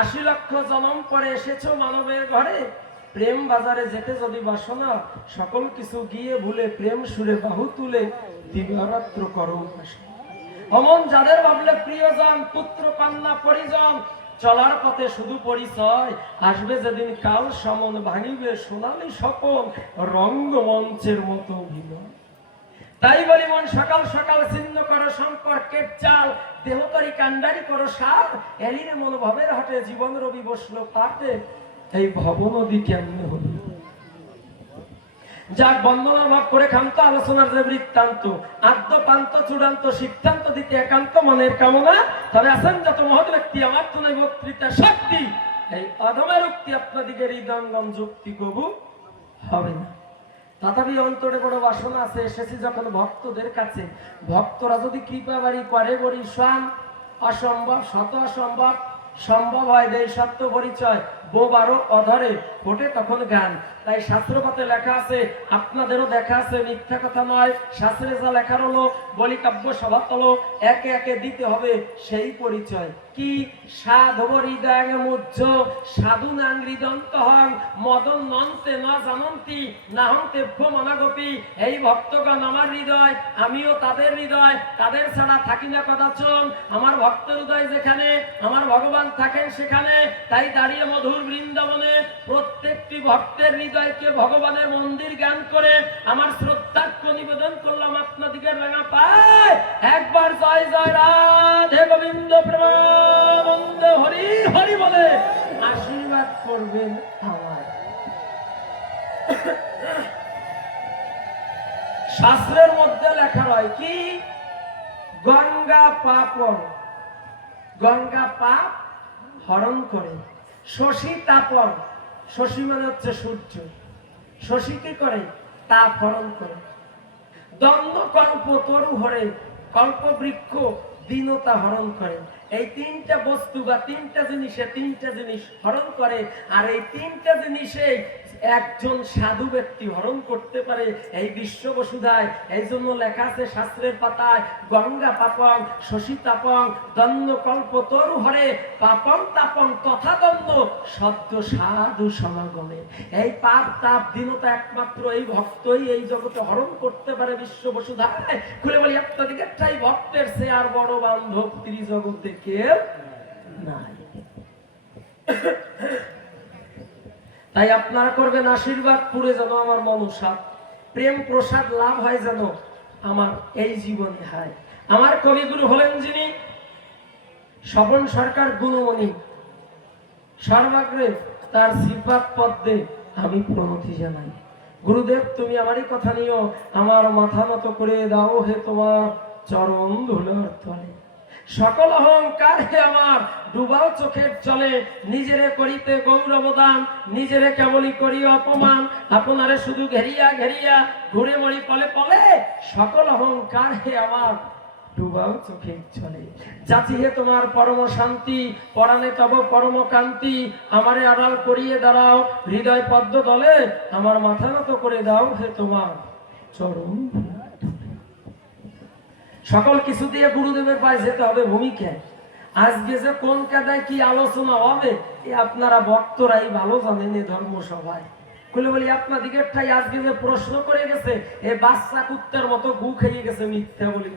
৮০ লক্ষ জনম পরে এসেছো মানবের ঘরে প্রেম বাজারে যেতে যদি বাসনা সকল কিছু গিয়ে ভুলে প্রেম সুরে বাহু তুলে দিবারাত্র করো উপাসনা। অমন যাদের ভাবলে প্রিয়জন পুত্র কন্যা পরিজন চলার পথে শুধু পরিচয় আসবে যেদিন কাল সমন ভাঙিবে সোনালি স্বপন রঙ্গমঞ্চের মতো অভিনয় তাই বলি মন সকাল সকাল ছিন্ন করো সম্পর্কের চাল, দেহতরি কান্ডারি করো সাপ, এলিনে মনোভাবের হাটে জীবন রবি বসলো পাটে, এই ভব নদী কেমনে হলো। যাক বন্দনা ভাব করে খান্ত আলোচনার যে বৃত্তান্ত, আদ্য পান্ত চূড়ান্ত সিদ্ধান্ত দিতে একান্ত মনের কামনা, তবে আছেন যত মহৎ ব্যক্তি আমার তো নাই বক্তৃতা শক্তি, এই অধমের উক্তি আপনাদিকে হৃদয়ঙ্গম যুক্তি কবু হবে না। তথাপি অন্তরে বড় বাসনা আছে, এসেছি যখন ভক্তদের কাছে, ভক্তরা যদি কৃপা বাড়ি করে বড়ি স্বাম, অসম্ভব শত অসম্ভব সম্ভব হয় দেই সত্য পরিচয়, বোবারও অধরে ফোটে তখন গান। তাই শাস্ত্রপাতে লেখা আছে, আপনাদেরও দেখা আছে, মিথ্যা কথা নয়, শাস্ত্রে যা লেখার হলো বলি কাব্য সভা তলো, একে একে দিতে হবে সেই পরিচয়। কি সাধব হৃদয় মুজ্জ সাধু নাং হৃদন্ত হং, মদন নন্তে না জানন্তি না হন্তে মনাগপি, এই ভক্তগণ আমার হৃদয়, আমিও তাদের হৃদয়, তাদের ছাড়া থাকি না কদাচন, আমার ভক্তের হৃদয় যেখানে আমার ভগবান থাকেন সেখানে। তাই দাঁড়িয়ে মধুর বৃন্দাবনে প্রত্যেকটি ভক্তের হৃদয়কে ভগবানের মন্দির জ্ঞান করে আমার শ্রদ্ধার্ঘ্য নিবেদন করলাম আপনাদিকে রাঙা পায়। একবার জয় জয় রাধে গোবিন্দ প্রেমানন্দ হরি হরি বলে আশীর্বাদ করবেন আমায়। শাস্ত্রের মধ্যে লেখা হয় কি, গঙ্গা পাপন, গঙ্গা পাপ হরণ করে, শশী তাপন, শশী মানে হচ্ছে সূর্য, শশী কি করে তাপ হরণ করে, দ্বন্দ্ব কল্প তরু হরে, কল্প বৃক্ষ দীনতা হরণ করে। এই তিনটা বস্তু বা তিনটা জিনিস হরণ করে, আর এই তিনটা জিনিসে একজন সাধু ব্যক্তি হরণ করতে পারে এই বিশ্ব বসুধায়। এই জন্য লেখা আছে শাস্ত্রের পাতায়, গঙ্গা পাপং শশী তাপং দ্বন্দ্ব কল্প তরু হরে, পাপং তাপং তথা দ্বন্দ্ব সদ্য সাধু সমাগমে। এই পাপ তাপ দীনতা একমাত্র এই ভক্তই এই জগতে হরণ করতে পারে বিশ্ব বসুধায়। খুলে বলি আপনাদেরকে, একটাই ভক্তের সে আর বড় বান্ধব ত্রিজগতে কেউ নাই। তাই আপনারা করবেন আশীর্বাদ, পুরে যেন আমার মনসাদ, প্রেম প্রসাদ লাভ হয় যেন আমার এই জীবনে হয়। আমার কবিগুরু হলেন যিনি স্বপন সরকার গুণমণি, সর্বাগ্রে তার শ্রীপাদ পদ্মে আমি প্রণতি জানাই। গুরুদেব তুমি আমারই কথা নিও, আমার মাথা নত করে দাও হে তোমার চরণ ধুলার তলে। সকল অহংকার হে আমার ডুবাও চোখের জলে, নিজেরে করিতে গৌরবদান, নিজেরে কেবলই করি অপমান, আপনারে শুধু ঘেরিয়া ঘেরিয়া ঘুরে মরি পলে পলে। সকল অহংকার হে আমার ডুবাও চোখের জলে, যাচি হে তোমার পরম শান্তি, পরাণে তব পরম কান্তি, আমারে আড়াল করিয়ে দাঁড়াও হৃদয় পদ্ম দলে, আমার মাথা নত করে দাও হে তোমার চরণ। সকল কিছু দিয়ে গুরুদেবের পায়ে যেতে হবে ভূমিকায়। আজকে যে কোন কাদায় কি আলোচনা হবে এ আপনারা ভক্তরাই ভালো জানেন। এ ধর্মসভায় খুলে বলি আপনাদিকে ঠাই আজকে যে প্রশ্ন করে গেছে, এ বাচ্চা কুত্তার মতো গু খেয়ে গেছে, মিথ্যা বলি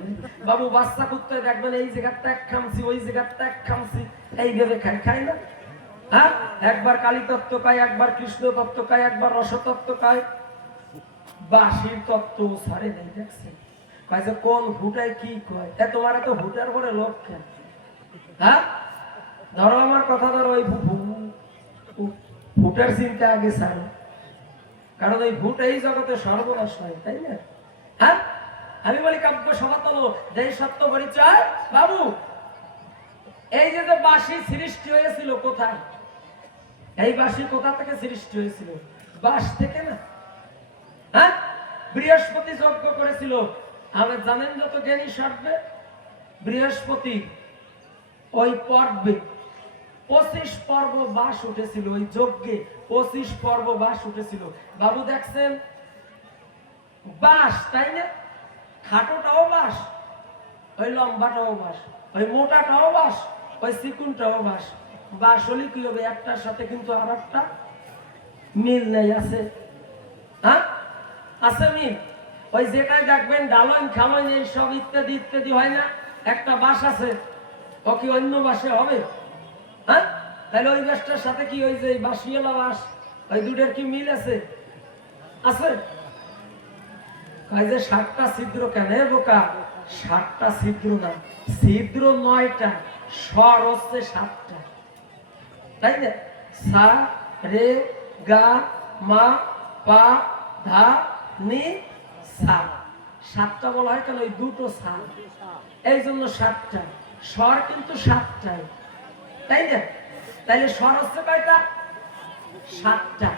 বাবু। বাচ্চা কুত্তায় দেখবেন এই জায়গাটা এক খামছি, ওই জায়গাটা এক খামছি, এই ভেবে খায়, খায় না? হ্যাঁ, একবার কালী তত্ত্ব খায়, একবার কৃষ্ণ তত্ত্ব খায়, একবার রসতত্ত্ব খায়, বাসির তত্ত্ব সারে নেই। দেখছেন কোন হুটায় কি কয়? তোমার এত হুটার পরে লোক কেন? হ্যাঁ, ধরো আমার কথা ধরো, ওই ভুটার চিন্তা আগে ছাড়ো, কারণ ওই ভুট এই জগতে সর্বনাশ হয়, তাই না? হ্যাঁ, আমি বলি কাব্য সভা তলো দেই সত্য পরিচয়। বাবু এই যে বাঁশি সৃষ্টি হয়েছিল কোথায়? এই বাঁশি কোথা থেকে সৃষ্টি হয়েছিল? বাঁশ থেকে না? হ্যাঁ, বৃহস্পতি যজ্ঞ করেছিল। আমি জানেন যত জ্ঞানী সর্বে বৃহস্পতি ওই পর্বে 25 পর্ব বাস উঠেছিল, ওই যজ্ঞে 25 পর্ব বাস উঠেছিল। বাবু দেখছেন বাস, তাই না? খাটোটাও বাস, ওই লম্বাটাও বাস, ওই মোটাটাও বাস, ওই চিকুনটাও বাস। বাস হলে কি হবে? একটার সাথে কিন্তু আর একটা মিল নেই, আছে? হ্যাঁ, আছে মিল। ওই যেটাই দেখবেন ডালন খালন এই সব ইত্যাদি ইত্যাদি হয় না, একটা বাস আছে, ও কি অন্য বাসে হবে? হ্যাঁ, তাহলে ওই বাসটার সাথে কি ওই যে বাসিওয়ালা বাস, ওই দুটোর কি মিল আছে? আছে? কয় যে 7টা ছিদ্র কেন বোকা? 7টা ছিদ্র না, ছিদ্র 9টা, স্বর হচ্ছে 7টা, তাই না? সা রে গা মা পা ধা নি সা, 7টা বলা হয় কেন? ওই দুটো সা, এই জন্য 7টা। স্বর কিন্তু 7টাই, তাই না? তাইলে স্বর হচ্ছে কয়টা? 7টা।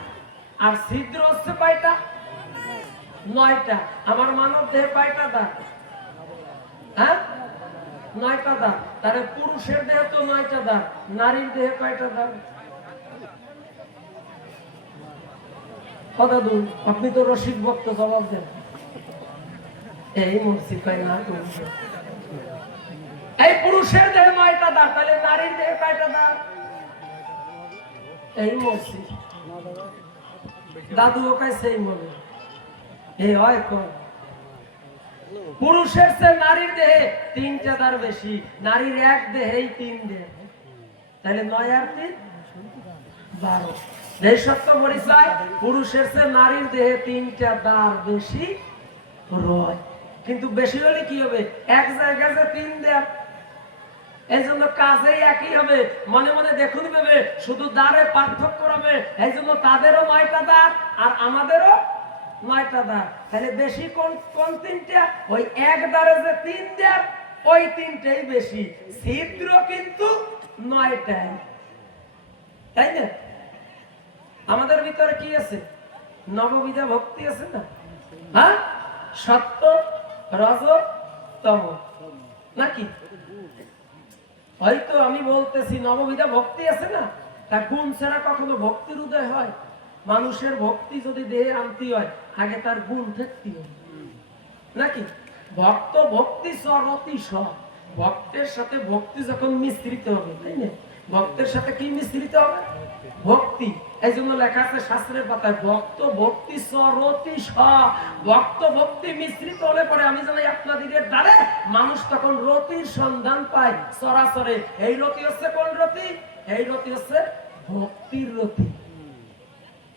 আর ছিদ্র হচ্ছে কয়টা? 9টা। আমার মানব দেহে কয়টা দাঁত? হ্যাঁ, 9টা দাঁত। তাহলে পুরুষের দেহে তো 9টা দাঁত, নারীর দেহে কয়টা দাঁত? কথা দুই, আপনি তো রসিক ভক্ত, জবাব দেন। এই মসজিদ কয় না, এই পুরুষের দেহে 9টা দাঁত, তাহলে নারীর দেহে কয়টা দাঁত? এই মসজিদ দাদু ওকাই সেই মনে এই হয় কোন পুরুষের চেয়ে নারীর দেহে 3টা দাঁত বেশি, নারীর এক দেহেই 3 দেহ, তাহলে 9 আর 3 12। এই সত্য পরিচয়, পুরুষের চেয়ে নারীর দেহে 3টা দাঁত বেশি রয়। কিন্তু বেশি হলে কি হবে? এক জায়গায় যে 3 দেহ, এই জন্য কাজেই একই হবে, মনে মনে দেখুন ভেবে শুধু দাঁড়ে পার্থক্য হবে। এই জন্য তাদেরও 9টা দাঁত আর আমাদেরও 9টা দাঁত। তাহলে বেশি কোন কোন 3টা? ওই এক দাঁড়ে যে 3 দাঁত, ওই 3টাই বেশি। ছিদ্র কিন্তু 9টাই, তাই না? আমাদের ভিতরে কি আছে? নববিধা ভক্তি আছে না? হ্যাঁ, সত্য রজ তম, নাকি? হয়তো আমি বলতেছি নববিধা ভক্তি আছে না, তা গুণ ছাড়া কখনো ভক্তির উদয় হয়? মানুষের ভক্তি যদি দেহে আনতে হয়, আগে তার গুণ থাকতে হবে, নাকি? ভক্ত ভক্তি সরতি স, ভক্তের সাথে ভক্তি যখন মিশ্রিত হবে, তাই না? ভক্তের সাথে কি মিশ্রিত হবে? ভক্তি। এই জন্য লেখা আছে শাস্ত্রের পাতায়, ভক্ত ভক্তি সরতি স, ভক্ত ভক্তি মিশ্রিত হলে পরে আমি জানাই আপনাদের দ্বারে মানুষ তখন রতির সন্ধান পায় সরাসরি। এই রতি হচ্ছে কোন রতি? এই রতি হচ্ছে ভক্তির রতি,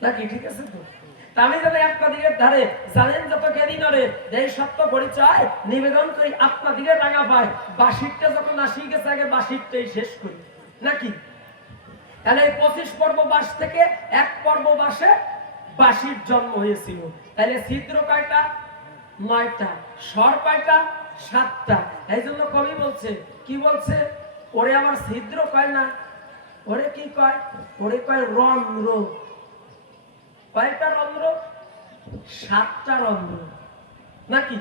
নাকি? ঠিক আছে তো? আমি জানি আপনাদের ধারে জানেন যত জ্ঞানী নরে এই সত্য পরিচয় নিবেদন করি আপনাদের রাঙা পায়। বাসিরটা যখন আসি গেছে, আগে বাসিরটাই শেষ করি, নাকি? তাহলে এই 25 পর্ব বাস থেকে এক পর্ব বাসে বাসির জন্ম হয়েছিল। তাহলে ছিদ্র কয়টা? 9টা। স্বর কয়টা? 7টা। এই জন্য কবি বলছে, কি বলছে? ওরে আমার ছিদ্র কয় না, ওরে কি কয়? ওরে কয় রন্ধ্র। কয়টা রন্ধ্র? 7টা রন্ধ্র, নাকি?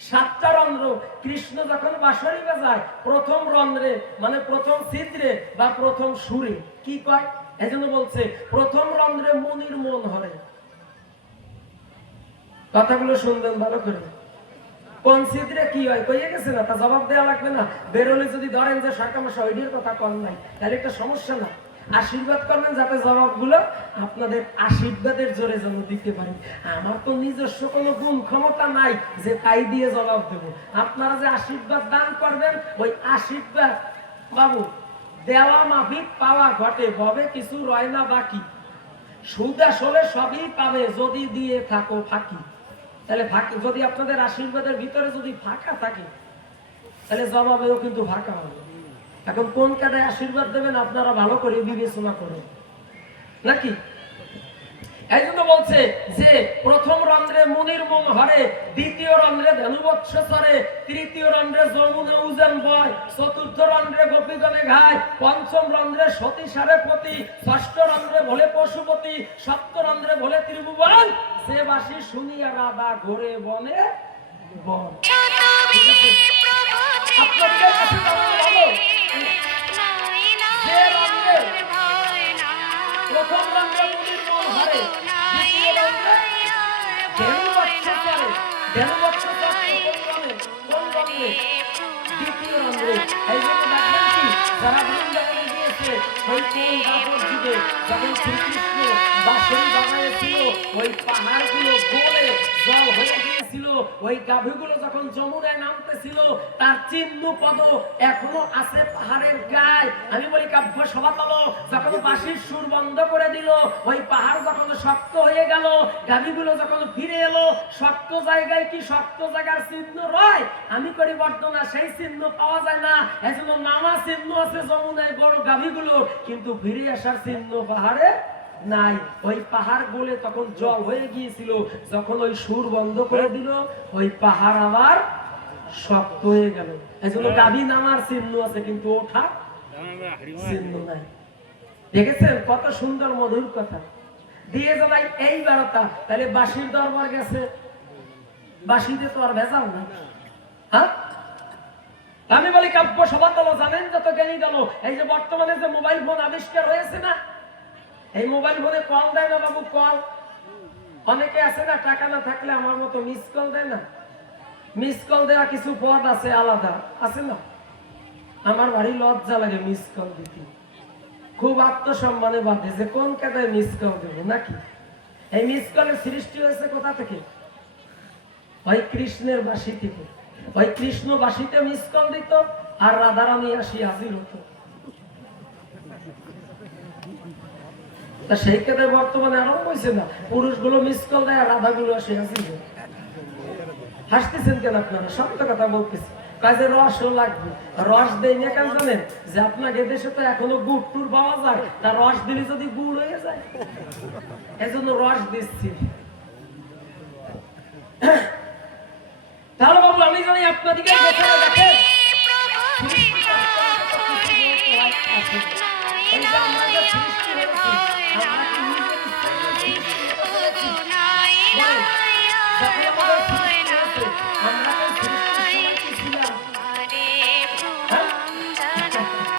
7টা রন্ধ্র। কৃষ্ণ যখন বাঁশরি বাজায়, প্রথম রন্ধ্রে মানে প্রথম ছিদ্রে বা প্রথম সুরে কি কয়? এই জন্য বলছে প্রথম রন্ধ্রে মনির মন হরে। কথাগুলো শুনবেন ভালো করে। কোন ছিদ্রে কি হয় কইয়ে গেছে না, তা জবাব দেওয়া লাগবে না? বেরোলে যদি ধরেন যে সরকার শহীদের কথা কন নাই, তাহলে একটা সমস্যা না। আশীর্বাদ করবেন যাতে জবাবগুলো আপনাদের আশীর্বাদের জোরে যেন দিতে পারি। আমার তো নিজস্ব কোনো গুণ ক্ষমতা নাই যে তাই দিয়ে জবাব দেব। আপনারা যে আশীর্বাদ দান করবেন, ওই আশীর্বাদ বাবু দেওয়া মাফিক পাওয়া ঘটে, ভবে কিছু রয় না বাকি। সুদ আসলে সবই পাবে যদি দিয়ে থাকো ফাঁকি। তাহলে যদি আপনাদের আশীর্বাদের ভিতরে যদি ফাঁকা থাকে, তাহলে জবাবেও কিন্তু ফাঁকা হবে। এখন কোন কাটায় আশীর্বাদ দেবেন আপনারা ভালো করে বিবেচনা করেন, নাকি? এই জন্য বলছে যে প্রথম রন্ধ্রে মুনির মন হরে, দ্বিতীয় রন্ধ্রে ধনুবৎস চরে, তৃতীয় রন্ধ্রে যমুনা উজান বয়, চতুর্থ রন্ধ্রে গোপীগণে ঘায়, পঞ্চম রন্ধ্রে সতী সারে পতি, ষষ্ঠ রন্ধ্রে ভোলে পশুপতি, সপ্ত রন্ধ্রে ভোলে ত্রিভুবন, সে বাসি শুনিয়া রাধা ঘোরে বনে বন। আপনাদের কাছে ভালো যে রন্ধ্রে প্রথম রন্ধ্রে মুনির মন হরে, দ্বিতীয় রন্ধ্রে ধনুবৎস চরে, ধনুবৎস চরে কোন রন্ধ্রে? দ্বিতীয় রন্ধ্রে। এই জন্য দেখবেন কি যারা বৃন্দাবনে গিয়েছে ওই কোন দাপর যুগে যখন শ্রীকৃষ্ণ বাঁশরি বাজাইছিল, ওই পাহাড়গুলো গলে জল হয়ে গিয়েছিল, ওই গাভীগুলো যখন যমুনায় নামতেছিল, তার চিহ্ন পদ এখনো আছে পাহাড়ের গায়ে। আমি বলি কাব্য সভাতলো যখন বাঁশির সুর বন্ধ করে দিল, ওই পাহাড় যখন শক্ত হয়ে গেল, গাভীগুলো যখন ফিরে এলো, শক্ত জায়গায় কি শক্ত জায়গার চিহ্ন রয়? আমি করি বর্ণনা, সেই চিহ্ন পাওয়া যায় না। এজন্য নামা চিহ্ন আছে যমুনায় বড় গাভীগুলোর, কিন্তু ফিরে আসার চিহ্ন পাহাড়ে নাই। ওই পাহাড় বলে তখন জল হয়ে গিয়েছিল, যখন ওই সুর বন্ধ করে দিল, ওই পাহাড় আবার শক্ত হয়ে গেল। এজন্য গাভী নামার চিহ্ন আছে, কিন্তু ওঠা চিহ্ন নাই। দেখেছেন কত সুন্দর মধুর কথা দিয়ে জ্বালাই এই বারোটা। তাহলে বাঁশির দরবার গেছে, বাঁশিতে তো আর ভেজাল না। হ্যাঁ, আমি বলি কাব্য সভাতল জানেন যত জ্ঞানী দল, এই যে বর্তমানে যে মোবাইল ফোন আবিষ্কার হয়েছে না, এই মোবাইল ফোনে কল দেয় না বাবু, কল। অনেকে আছে না টাকা না থাকলে আমার মতো মিস কল দেয় না। মিস কল দেওয়া কিছু পদ আছে আলাদা, আছে না? আমার ভারী লজ্জা লাগে মিস কল দিতে, খুব আত্মসম্মানে বাঁধে যে কোন কাদায় মিস কল দেবো নাকি। এই মিস কলের সৃষ্টি হয়েছে কোথা থেকে? ওই কৃষ্ণের বাঁশি থেকে। ওই কৃষ্ণ বাঁশিতে মিস কল দিত, আর রাধারানী আসি হাজির হতো। তা সেই কাদায় বর্তমানে আরম্ভ হয়েছে না, পুরুষগুলো মিস কল দেয় আর রাধাগুলো আসি হাজির হয়। হাসতেছেন কেন আপনারা? সত্য কথা বলতেছি। কাজে রসও লাগবে, রস দেয় না কেন জানেন? যে আপনাকে দেশে তো এখনো গুড় টুর পাওয়া যায়, তার রস দিলে যদি গুড় হয়ে যায়, এজন্য রস দিচ্ছি।